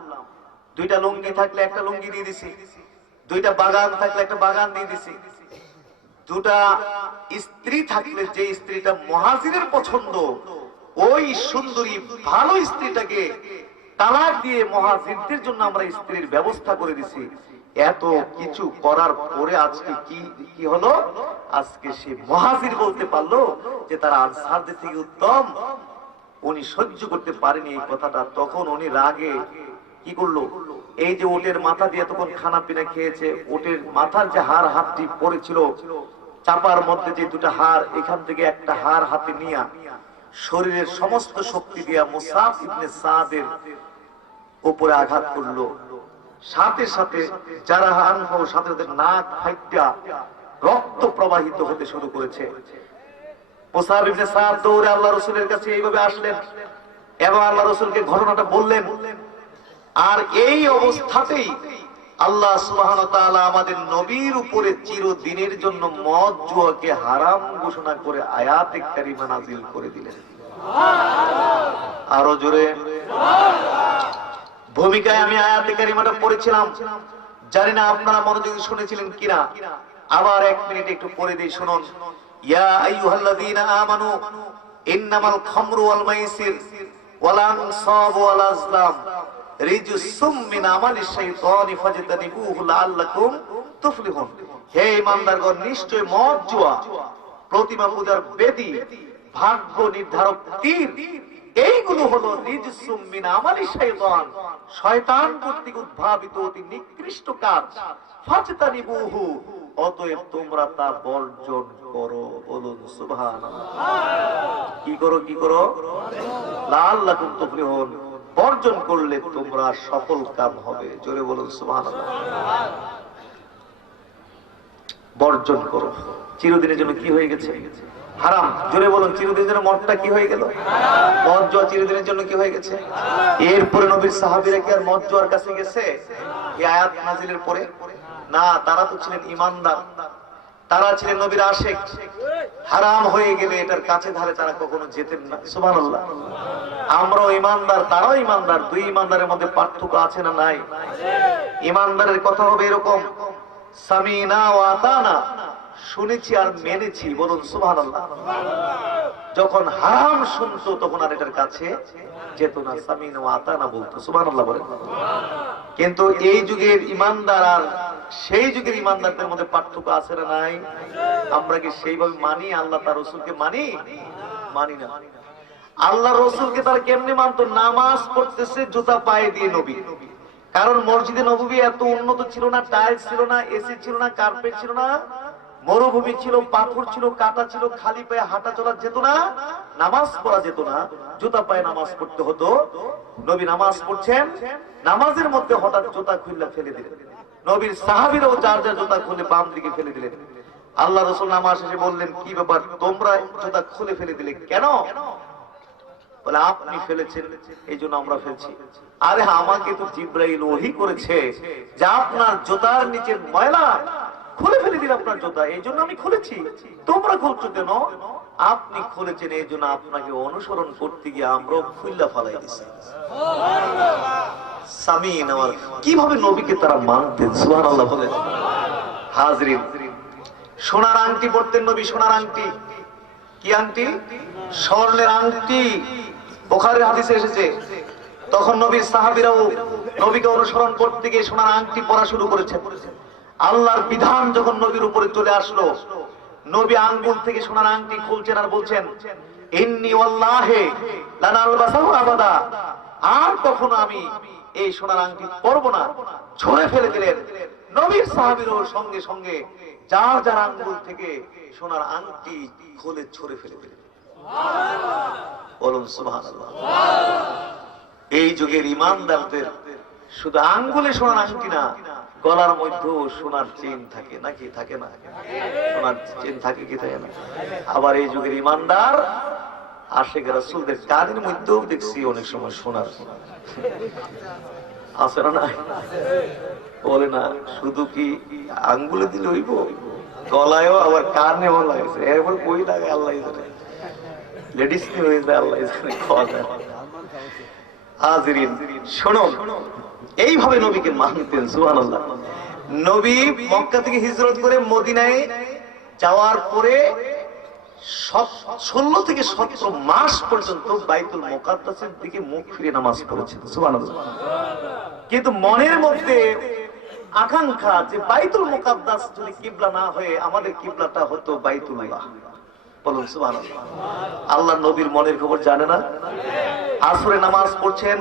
দুইটা লুঙ্গি থাকলে একটা লুঙ্গি দিয়ে দিছি, দুইটা বাগান থাকলে একটা বাগান দিয়ে দিছি, দুটা স্ত্রী থাকলে যে স্ত্রীটা মুহাজিরের পছন্দ ওই সুন্দরী ভালো স্ত্রীটাকে তালাক দিয়ে মুহাজিরদের জন্য আমরা স্ত্রীর ব্যবস্থা করে দিছি। এত কিছু করার পরে আজকে কি হলো, আজকে সে মুহাজির বলতে পারলো যে তারা আনসারদের থেকে উত্তম। উনি সহ্য করতে পারেনি এই কথাটা। তখন উনি রাগে কি করলো, এই যে ওটের মাথা দিয়ে তখন খানা পিনা খেয়েছে, ওটের মাথার যে হাতটি পড়েছিল চাপার মধ্যে যে দুটা হাড়, এখান থেকে একটা হাড় হাতে নিয়ে শরীরের সমস্ত শক্তি দিয়া মুসাব ইবনে সাদের উপরে আঘাত করলো। সাথে সাথে যারা সাথে সাথে নাক ফাইটা রক্ত প্রবাহিত হতে শুরু করেছে। মুসাব ইবনে সাদ দৌড়ে আল্লাহ রাসূলের কাছে এইভাবে আসলেন এবং আল্লাহ রাসূলকে ঘটনাটা বললেন। আর এই অবস্থাতেই আল্লাহ সুবহানাহু ওয়া তাআলা আমাদের নবীর উপরে চিরদিনের জন্য মদ জুয়াকে হারাম ঘোষণা করে আয়াতে কারিমা নাযিল করে দিলেন। আরো জোরে ভূমিকায় আমি আয়াতে কারিমাটা পড়েছিলাম, জানি না আপনারা মনোযোগী শুনেছিলেন কিনা। আবার এক মিনিট একটু পড়ে দিই, শুনুন। ইয়া আইয়ুহাল্লাযীনা আমানু ইন্নামাল খামরু ওয়াল মাইসির ওয়াল আনসাবু ওয়াল আজলাম রিজসুম মিন আমালিশ শাইতানি ফাজতানিবুহু লাআল্লাকুম তুফলিহুন। হে ঈমানদারগণ, নিশ্চয় মদ জুয়া, প্রতিমা পূজার বেদী, ভাগ্য নির্ধারক তীর, এইগুলো হলো রিজসুম মিন আমালিশ শাইতান, শয়তান কর্তৃক উদ্ভাবিত অতি নিকৃষ্ট কাজ। ফাজতানিবুহু, অতএব তোমরা তা বর্জন করো। বলুন সুবহানাল্লাহ। কি করো, কি করো? লাআল্লাকুম তুফলিহুন, বর্জন করলে তোমরা সফল কাম হবে। জোরে বলুন সুবহানাল্লাহ। বর্জন করো। চিরদিনের জন্য কি হয়ে গেছে? হারাম। জোরে বলুন, চিরদিনের জন্য মদটা কি হয়ে গেল? মদ জোয়া চিরদিনের জন্য কি হয়ে গেছে? এরপরে নবীর সাহাবীরা কি আর মদ জোয়ার কাছে গেছে এই আয়াত নাজিলের পরে? না, তারা তো ছিলেন ইমানদার, তারা ছিলেন নবীর আশিক। হারাম হয়ে গেলে এটার কাছে ধারে তারা কখনো যেতেন না। সুবহানাল্লাহ। আমরাও ইমানদার, তারাও ইমানদার, দুই ইমানদারের মধ্যে পার্থক্য আছে না নাই? ইমানদারের কথা হবে এরকম, সামিনা ওয়া আতানা, শুনেছি আর মেনেছি। বলুন সুবহানাল্লাহ। যখন হারাম শুনতো তখন আর এটার কাছে যেত না, সামিনা ওয়া আতানা বলতো। সুবহানাল্লাহ বলেন। কিন্তু এই যুগের ইমানদার আর সেই যুগের ইমানদারদের মধ্যে পার্থক্য আছে না নাই? আমরা কি সেইভাবে মানি? আল্লাহ তার রাসূলকে মানি? মানি না। আল্লাহ রাসূলকে তার কেমনে মানতো? নামাজ পড়তেছে জুতা পায়ে দিয়ে নবী। কারণ মসজিদে নববী এত উন্নত ছিল না, টাইলস ছিল না, এসি ছিল না, কার্পেট ছিল না, মরুভূমি ছিল, পাথর ছিল, কাটা ছিল, খালি পায়ে হাঁটা চলা যেত না, নামাজ পড়া যেত না, জুতা পায়ে নামাজ পড়তে হতো। নবী নামাজ পড়ছেন, নামাজের মধ্যে হঠাৎ জুতা খুলে ফেলে দিলেন। নবীর সাহাবীরাও যার যার জুতা খুলে বাম দিকে ফেলে দিলেন। আল্লাহ রাসূল নামাজ শেষে বললেন, কি ব্যাপার, তোমরা জুতা খুলে ফেলে দিলে কেন? বলে, আপনি ফেলেছেন এই জন্য আমরা ফেলছি। আরে আমাকে তো জিবরাইল ওহী করেছে যে আপনার জুতার নিচে ময়লা, খুলে ফেলে দিলে আপনার জুতা, এই জন্য আমি খুলেছি। তোমরা খুলছো কেন? আপনি খুলেছেন এই জন্য আপনাকে অনুসরণ করতে গিয়ে আমরাও খুললা ফালাই দিছি। সামিন আমার কিভাবে নবীকে তারা মানতেন, সুবহানাল্লাহ বলেন। হাজরিন, সোনার আংটি পরতেন নবী, সোনার আংটি। কি আংটি? স্বর্ণের আংটি। বুখারীর হাদিসে এসেছে, তখন নবীর সাহাবীরাও নবীকে অনুসরণ করতে গিয়ে সোনার আংটি পরা শুরু করেছেন। আল্লাহর বিধান যখন নবীর উপরে চলে আসলো, নবী আঙ্গুল থেকে সোনার আংটি খুলছেন আর বলছেন, ইন্নী ওয়াল্লাহি লানালবাসাহু আবাদা, আর কখনো আমি এই সোনার আংটি পরবো না, ছুঁড়ে ফেলে দিলেন। নবীর সাহাবীরাও সঙ্গে সঙ্গে যার যার আঙ্গুল থেকে সোনার আংটি খুলে ছুঁড়ে ফেলে দিলেন। বলুন সুবহানাল্লাহ। এই যুগের ইমানদারদের শুধু আঙ্গুলে সোনার আংটি না, গলার মধ্যেও সোনার চেন থাকে নাকি থাকে না? সোনার চেন থাকে কি থাকে না? আবার এই যুগের ইমানদার আশিক রাসূলদের কানের মধ্যেও দেখছি অনেক সময় সোনার আছে না? বলে না, শুধু কি আঙ্গুলে দিলে হইব, গলায়ও আবার কানেও লাগছে। এরপর কই লাগে আল্লাহ জানে, লেডিস কি হয়ে যায় আল্লাহ জানে, খাওয়া যায়। হাজরিন শুনুন, এইভাবে নবীকে মানতেন। সুবহানাল্লাহ। নবী মক্কা থেকে হিজরত করে মদিনায় যাওয়ার পরে 16 থেকে 17 মাস পর্যন্ত বাইতুল মুকাদ্দাসের দিকে মুখ ফিরে নামাজ পড়েছেন। সুবহানাল্লাহ। কিন্তু মনের মধ্যে আকাঙ্ক্ষা যে বাইতুল মুকাদ্দাস যদি কিবলা না হয়ে আমাদের কিবলাটা হতো বাইতুল্লাহ। বলুন সুবহানাল্লাহ। আল্লাহ নবীর মনের খবর জানে না? আসরে নামাজ পড়ছেন,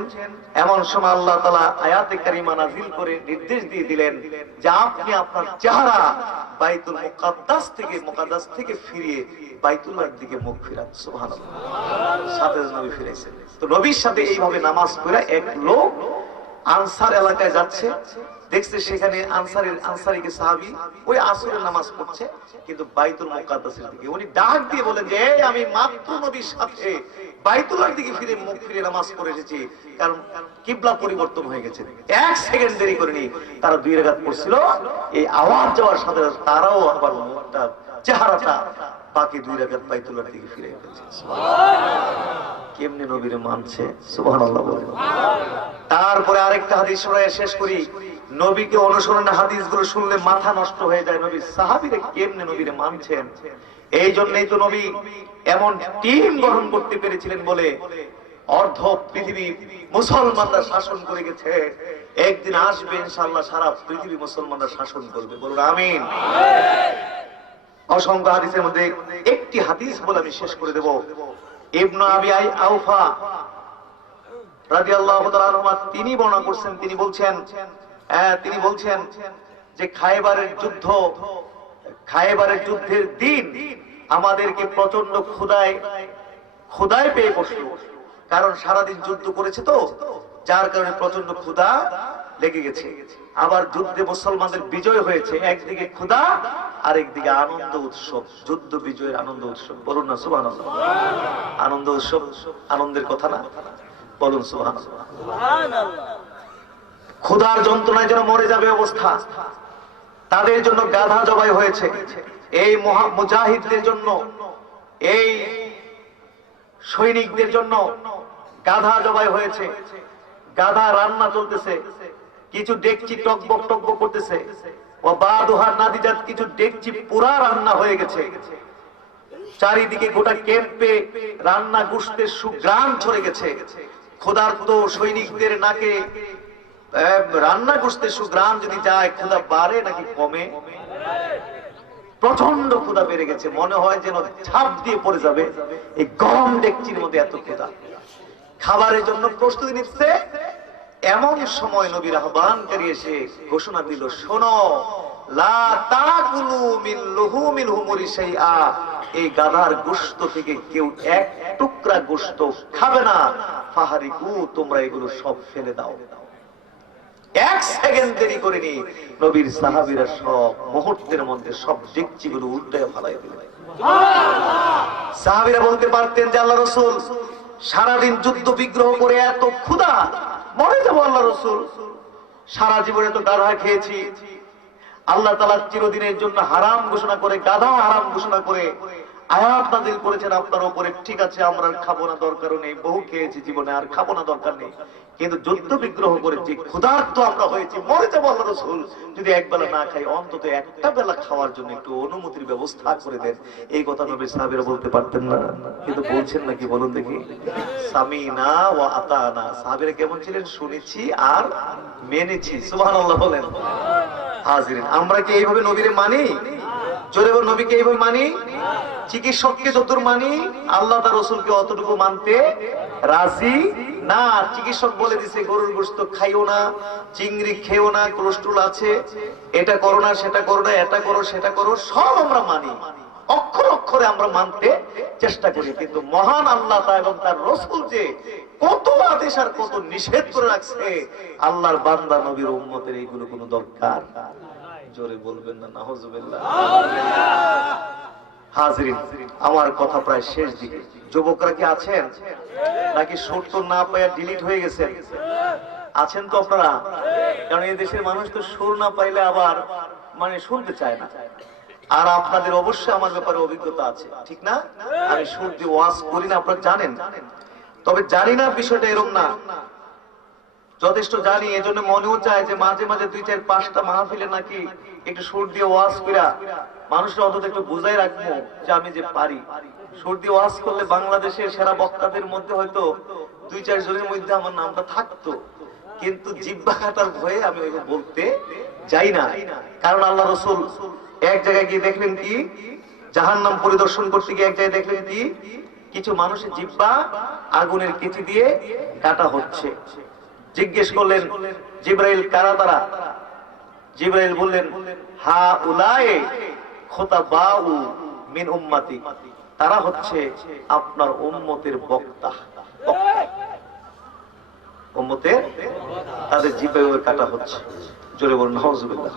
এমন সময় আল্লাহ তাআলা আয়াতে কারিমা নাযিল করে নির্দেশ দিয়ে দিলেন যে আপনি আপনার চেহারা বাইতুল মুকাদ্দাস থেকে ফিরিয়ে বাইতুল্লাহর দিকে মুখ ফিরান। সুবহানাল্লাহ। সাথে নবী ফিরেছেন। তো নবীর সাথে এইভাবে নামাজ পড়া এক লোক আনসার এলাকায় যাচ্ছে, দেখছে সেখানে আনসারী সাহাবী ওই আসরের নামাজ পড়ছে, কিন্তু বাইতুল মুকাদ্দাসের দিকে। উনি ডাক দিয়ে বলেন যে আমি মাত্র নবীর সাথে বাইতুল্লাহর দিকে ফিরে মুখ ফিরে নামাজ পড়ে এসেছি, কারণ কিবলা পরিবর্তন হয়ে গেছে। 1 সেকেন্ড দেরি করেনি, তারা 2 রাকাত পড়ছিল। এই আওয়াজ যাওয়ার সাথে তারাও আবার মুখটা চেহারাটা বাকি 2 রাকাত বাইতুল্লাহর দিকে ফিরে গেছে। কেমনে নবীরে মানছে, সুবহানাল্লাহ বলেন। তারপরে আরেকটা হাদিস শোনায় শেষ করি। নবীকে অনুসরণের হাদিসগুলো শুনলে মাথা নষ্ট হয়ে যায়। নবী সাহাবীরা কেমনে নবীরে মানছেন। এই জন্যই তো নবী এমন টিম গঠন করতে পেরেছিলেন বলে অর্ধ পৃথিবী মুসলমানরা শাসন করে গেছে। একদিন আসবে ইনশাআল্লাহ সারা পৃথিবী মুসলমানরা শাসন করবে। বলুন আমিন। অসংখ্য হাদিসের মধ্যে একটি হাদিস বলে আমি শেষ করে দেব। ইবনে আবি আওফা রাদিয়াল্লাহু তাআলা আনহু তিনি বর্ণনা করছেন, তিনি বলছেন যে খায়বারের যুদ্ধের দিন আমাদেরকে প্রচন্ড ক্ষুধায় পেয়ে বসলো। কারণ সারাদিন যুদ্ধ করেছে তো, যার কারণে প্রচন্ড ক্ষুধা লেগে গেছে। আবার যুদ্ধে মুসলমানদের বিজয় হয়েছে, একদিকে ক্ষুধা আর একদিকে আনন্দ উৎসব, যুদ্ধ বিজয়ের আনন্দ উৎসব। বলুন না সুবহানাল্লাহ। আনন্দ উৎসব আনন্দের কথা না? বলুন সুবহানাল্লাহ। ক্ষুধার যন্ত্রণায় যেন মরে যাবে অবস্থা, তাদের জন্য গাধা জবাই হয়েছে। এই মুজাহিদদের জন্য, এই সৈনিকদের জন্য গাধা জবাই হয়েছে। গাধা রান্না চলতেছে, কিছু ডেকচি টকবক টকবক করতেছে। ও বাদুহার নাদিজাত, কিছু ডেকচি পুরা রান্না হয়ে গেছে। চারিদিকে গোটা ক্যাম্পে রান্না গোশতের সুঘ্রাণ ছড়ে গেছে। ক্ষুধার্ত সৈনিকদের নাকে রান্না গোশতের সুঘ্রাণ যদি যায়, ক্ষুধা বাড়ে নাকি কমে? প্রচন্ড ক্ষুধা বেড়ে গেছে, মনে হয় যেন ঝাঁপ দিয়ে পড়ে যাবে। এই গরম ডেকচির মধ্যে এত ক্ষুধা, খাবারের জন্য প্রস্তুতি নিচ্ছে। এমন সময় নবীর আহ্বানকারী এসে ঘোষণা দিল, শোনো, লা তাকুলু মিন লুহুমিল হুমুরি শাইআ, এই গাধার গোশত থেকে কেউ এক টুকরা গোশত খাবে না। ফাহারিকু, তোমরা এগুলো সব ফেলে দাও। এক সেকেন্ড দেরি করেনি নবীর সাহাবীরা সব মুহূর্তের মধ্যে সব ডেকচিগুলো উল্টে ফেলাই দিল। সাহাবীরা বলতে পারতেন যে আল্লাহ রাসূল, সারাদিন যুদ্ধ বিগ্রহ করে এত ক্ষুধা, মরে যাবো আল্লাহ রাসূল। সারা জীবনে তো গাধা খেয়েছি, আল্লাহ তাআলা চিরদিনের জন্য হারাম ঘোষণা করে, গাধা হারাম ঘোষণা করে আয়াত নাযিল করেছেন আপনার উপরে। ঠিক আছে, আমরা খাবো না, দরকারও নেই, বহু খেয়েছি জীবনে, আর খাবো না, দরকার নেই। কিন্তু যুদ্ধ বিগ্রহ করে যে ক্ষুধার্ত আমরা হয়েছি, মরে যাবো আল্লাহ রাসূল, যদি একবেলা না খাই অন্তত একটা বেলা খাওয়ার জন্য একটু অনুমতির ব্যবস্থা করে দেন। এই কথা নবীর সাহাবীরা বলতে পারতেন না, কিন্তু বলছেন নাকি বলুন দেখি? সামিনা ওয়া আতানা। সাহাবীরা কেমন ছিলেন? শুনেছি আর মেনেছি। সুবহানাল্লাহ বলেন। হাজিরিন, আমরা কি এইভাবে নবীরে মানি? জোরে বল, নবীকে এইভাবে মানি? চিকিৎসককে যতদূর মানি, আল্লাহ তার রাসূলকে অতটুকু মানতে রাজি না। চিকিৎসক বলে দিছে গরুর গোশত খাইও না, চিংড়ি খেও না, কোলেস্ট্রল আছে, এটা করো না, সেটা করো না, এটা করো, সেটা করো, সব আমরা মানি, অক্ষর অক্ষরে আমরা মানতে চেষ্টা করি। কিন্তু মহান আল্লাহ এবং তার রাসূল যে কত আদেশ আর কত নিষেধ করে রাখছে, আল্লাহর বান্দা নবীর উম্মতের এইগুলো কোনো দরকার? জোরে বলবেন না নাউজুবিল্লাহ। হাজিরিন, আমার কথা প্রায় শেষ দিকে। যুবকরা কি আছেন নাকি সুর তো না পাইয়া ডিলিট হয়ে গেছেন? আছেন তো আপনারা? কারণ এই দেশের মানুষ তো সুর না পাইলে আবার মানে শুনতে চায় না। আর আপনাদের অবশ্যই আমার ব্যাপারে অভিজ্ঞতা আছে, ঠিক না? আমি সুর দিয়ে ওয়াজ করি না, আপনারা জানেন। তবে জানি না বিষয়টা এরকম না, যথেষ্ট জানি। এজন্য মনেও চায় যে মাঝে মাঝে 2-4-5টা মাহফিলে নাকি একটু সুর দিয়ে ওয়াজ কইরা মানুষের অন্তত একটু বুঝাই রাখবো যে আমি যে পারি। সুর দিয়ে ওয়াজ করলে বাংলাদেশের সেরা বক্তাদের মধ্যে হয়তো 2-4 জনের মধ্যে আমার নামটা থাকতো, কিন্তু জিহ্বা কাটার ভয়ে আমি ওইভাবে বলতে যাই না। কারণ আল্লাহ রাসূল এক জায়গায় গিয়ে দেখলেন কি, জাহান্নাম পরিদর্শন করতে গিয়ে এক জায়গায় দেখলেন কি, কিছু মানুষের জিহ্বা আগুনের কেচি দিয়ে কাটা হচ্ছে। জিজ্ঞেস করলেন, জিবরাইল, কারা তারা? জিবরাইল বললেন, হা উলায়ে খুতাবাউ মিন উম্মতি, তারা হচ্ছে আপনার উম্মতের বক্তা। উম্মতের তাদের জিহ্বায় কাটা হচ্ছে। জোরে বলুন নাউজুবিল্লাহ।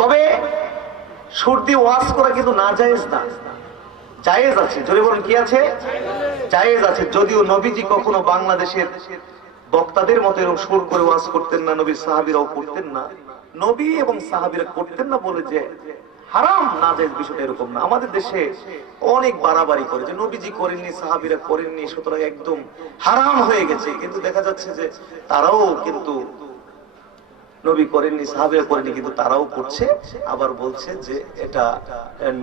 তবে সুর দিয়ে ওয়াজ করা কিন্তু নাজায়েজ না, জায়েজ আছে। জোরে বলুন কি আছে? জায়েজ আছে। যদিও নবীজি কখনো বাংলাদেশের বক্তাদের মতো এরকম সুর করে ওয়াজ করতেন না, নবীর সাহাবীরাও করতেন না। নবী এবং সাহাবীরা করতেন না বলে যে হারাম, নাজায়েজ বিষয়টা এরকম না। আমাদের দেশে অনেক বাড়াবাড়ি করে যে নবীজি করেননি, সাহাবীরা করেননি, সুতরাং একদম হারাম হয়ে গেছে। কিন্তু দেখা যাচ্ছে যে তারাও কিন্তু নবী করেননি, সাহাবীরা করেননি, কিন্তু তারাও করছে। আবার বলছে যে এটা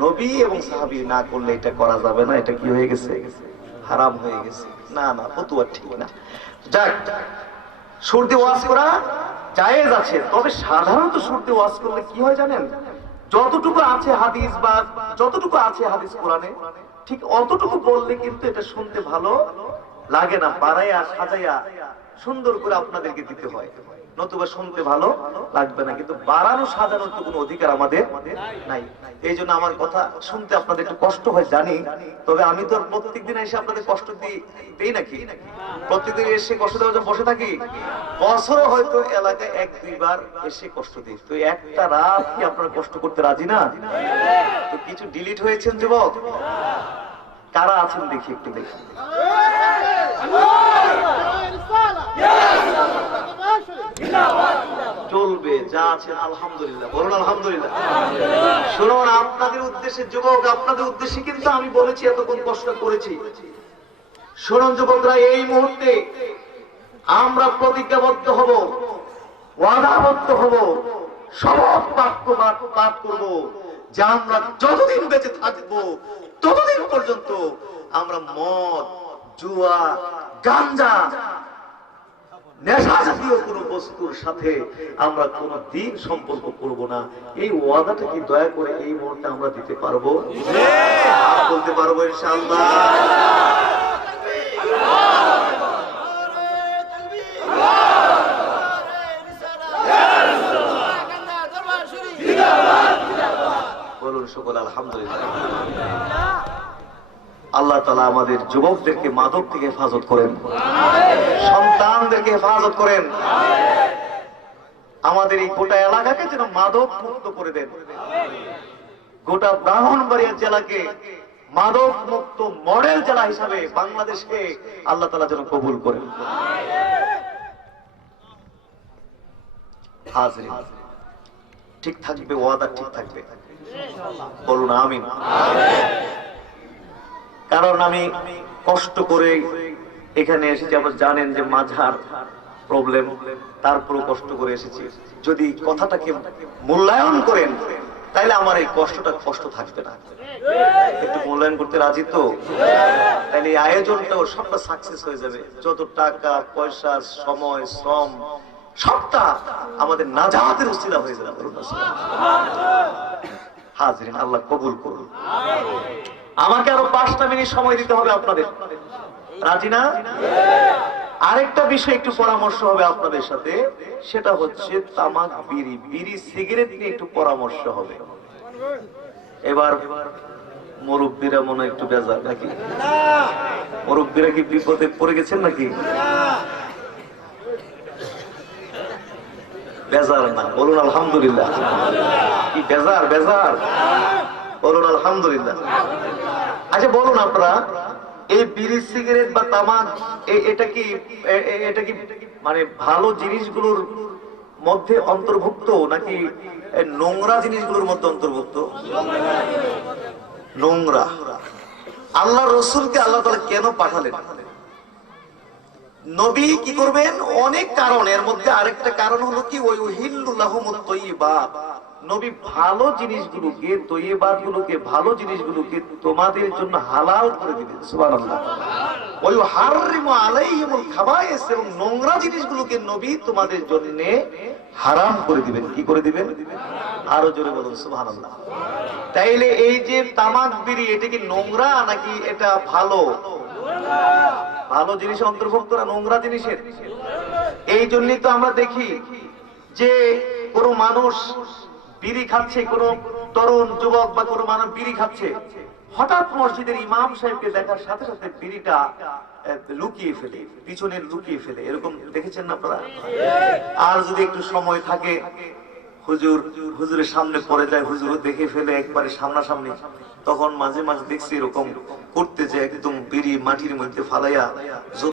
নবী এবং সাহাবী না করলে এটা করা যাবে না, এটা কি হয়ে গেছে? হারাম হয়ে গেছে। না না, ফতোয়া ঠিক না। যাক, সুর দিয়ে ওয়াজ করা জায়েজ আছে। তবে সাধারণত সুর দিয়ে ওয়াজ করলে কি হয় জানেন? যতটুকু আছে হাদিস বা যতটুকু আছে হাদিস কোরআনে, ঠিক অতটুকু বললে কিন্তু এটা শুনতে ভালো লাগে না, বাড়াইয়া সাজাইয়া সুন্দর করে আপনাদেরকে দিতে হয়, নতুবা শুনতে ভালো লাগবে না। কিন্তু বাড়ানো সাজানোর তো কোনো অধিকার আমাদের নাই। এই জন্য আমার কথা শুনতে আপনাদের একটু কষ্ট হয় জানি, তবে আমি তো প্রত্যেকদিন এসে আপনাদের কষ্ট দিই নাকি? প্রত্যেকদিন এসে কষ্ট দেওয়ার জন্য বসে থাকি? বছরও হয়তো এলাকায় 1-2 বার এসে কষ্ট দিই, তো একটা রাত কি আপনারা কষ্ট করতে রাজি না? তো কিছু ডিলিট হয়েছেন যুবক, কারা আছেন দেখি, একটু দেখি। চলবে যা আছেন আলহামদুলিল্লাহ, বলুন আলহামদুলিল্লাহ। শুনুন, আপনাদের উদ্দেশ্যে যুবক, আপনাদের উদ্দেশ্যে কিন্তু আমি বলেছি, এতক্ষণ কষ্ট করেছি। শুনুন যুবকরা, এই মুহূর্তে আমরা প্রতিজ্ঞাবদ্ধ হব, ওয়াদাবদ্ধ হব, শপথ পাঠ করব যে আমরা যতদিন বেঁচে থাকবো ততদিন পর্যন্ত আমরা মদ, জুয়া, গাঞ্জা, নেশা জাতীয় কোন বস্তুর সাথে আমরা কোন দিন সম্পর্ক করব না। এই ওয়াদাটা কি দয়া করে এই মুহূর্তে আমরা দিতে পারবো? বলতে পারবো ইনশাআল্লাহ? বলুন সকল আলহামদুলিল্লাহ। আল্লাহ তাআলা আমাদের যুবকদেরকে মাদক থেকে হেফাজত করেন, সন্তানদেরকে হেফাজত করেন, আমাদের এই গোটা এলাকাকে যেন মাদক মুক্ত করে দেন, গোটা ব্রাহ্মণবাড়িয়া জেলাকে মাদক মুক্ত মডেল জেলা হিসাবে বাংলাদেশকে আল্লাহ তাআলা যেন কবুল করেন। হাজির ঠিক থাকবে, ওয়াদা ঠিক থাকবে, বলুন আমিন। কারণ আমি কষ্ট করে এখানে এসেছি, আপনারা জানেন যে মাঝার প্রবলেম, তারপরও কষ্ট করে এসেছি। যদি কথাটাকে মূল্যায়ন করেন তাহলে আমার এই কষ্টটা কষ্ট থাকবে না। একটু মূল্যায়ন করতে রাজি তো? তাহলে এই আয়োজনটাও সবটা সাকসেস হয়ে যাবে। যত টাকা পয়সা, সময়, শ্রম সবটা আমাদের নাজাতের উসিলা হয়ে যাবে। হাজিরিন, আল্লাহ কবুল করুন। আমাকে আরো 5টা মিনিট সময় দিতে হবে আপনাদের, রাজি না? আরেকটা বিষয় একটু পরামর্শ হবে আপনাদের সাথে, সেটা হচ্ছে তামাক, বিড়ি, সিগারেট নিয়ে একটু পরামর্শ হবে। এবার মুরব্বীরা মনে একটু বেজার নাকি? মুরব্বীরা কি বিপদে পড়ে গেছেন নাকি? বেজার না, বলুন আলহামদুলিল্লাহ। কি বেজার? বেজার, বলুন আলহামদুলিল্লাহ। আচ্ছা বলুন আপনারা, এই বিড়ি, সিগারেট বা তামাক এটা কি মানে ভালো জিনিসগুলোর মধ্যে অন্তর্ভুক্ত নাকি নোংরা জিনিসগুলোর মধ্যে অন্তর্ভুক্ত? নোংরা। আল্লাহ রসুলকে আল্লাহ তাআলা কেন পাঠালেন? নবী কি করবেন? অনেক কারণ, এর মধ্যে আরেকটা কারণ হলো কি, ওই উহিল্লু লাহুমুত তাইয়্যিবাত, নবী ভালো জিনিসগুলোকে, তৈয়বাতগুলোকে, ভালো জিনিসগুলোকে তোমাদের জন্য হালাল করে দিবেন। সুবহানাল্লাহ। ওয়া ইউহাররিমু আলাইহিমুল খাবায়েস, এবং নোংরা জিনিসগুলোকে নবী তোমাদের জন্য হারাম করে দিবেন। কি করে দিবেন? আরো জোরে বলুন সুবহানাল্লাহ। তাইলে এই যে তামাক, বিড়ি, এটা কি নোংরা নাকি এটা ভালো? ভালো জিনিস অন্তর্ভুক্ত না নোংরা জিনিসের? এই জন্যই তো আমরা দেখি যে কোন মানুষ বিড়ি খাচ্ছে, কোন তরুণ যুবক বা কোন মানুষ বিড়ি খাচ্ছে, হঠাৎ মসজিদের ইমাম সাহেবকে দেখার সাথে সাথে বিড়িটা লুকিয়ে ফেলে, পিছনে লুকিয়ে ফেলে, এরকম দেখেছেন না আপনারা? আর যদি একটু সময় থাকে, হুজুরের সামনে পড়ে যায়, হুজুরও দেখে ফেলে একবারে সামনাসামনি, তখন মাঝে মাঝে দেখছি এরকম করতে, যে একদম বিড়ি মাটির মধ্যে ফালাইয়া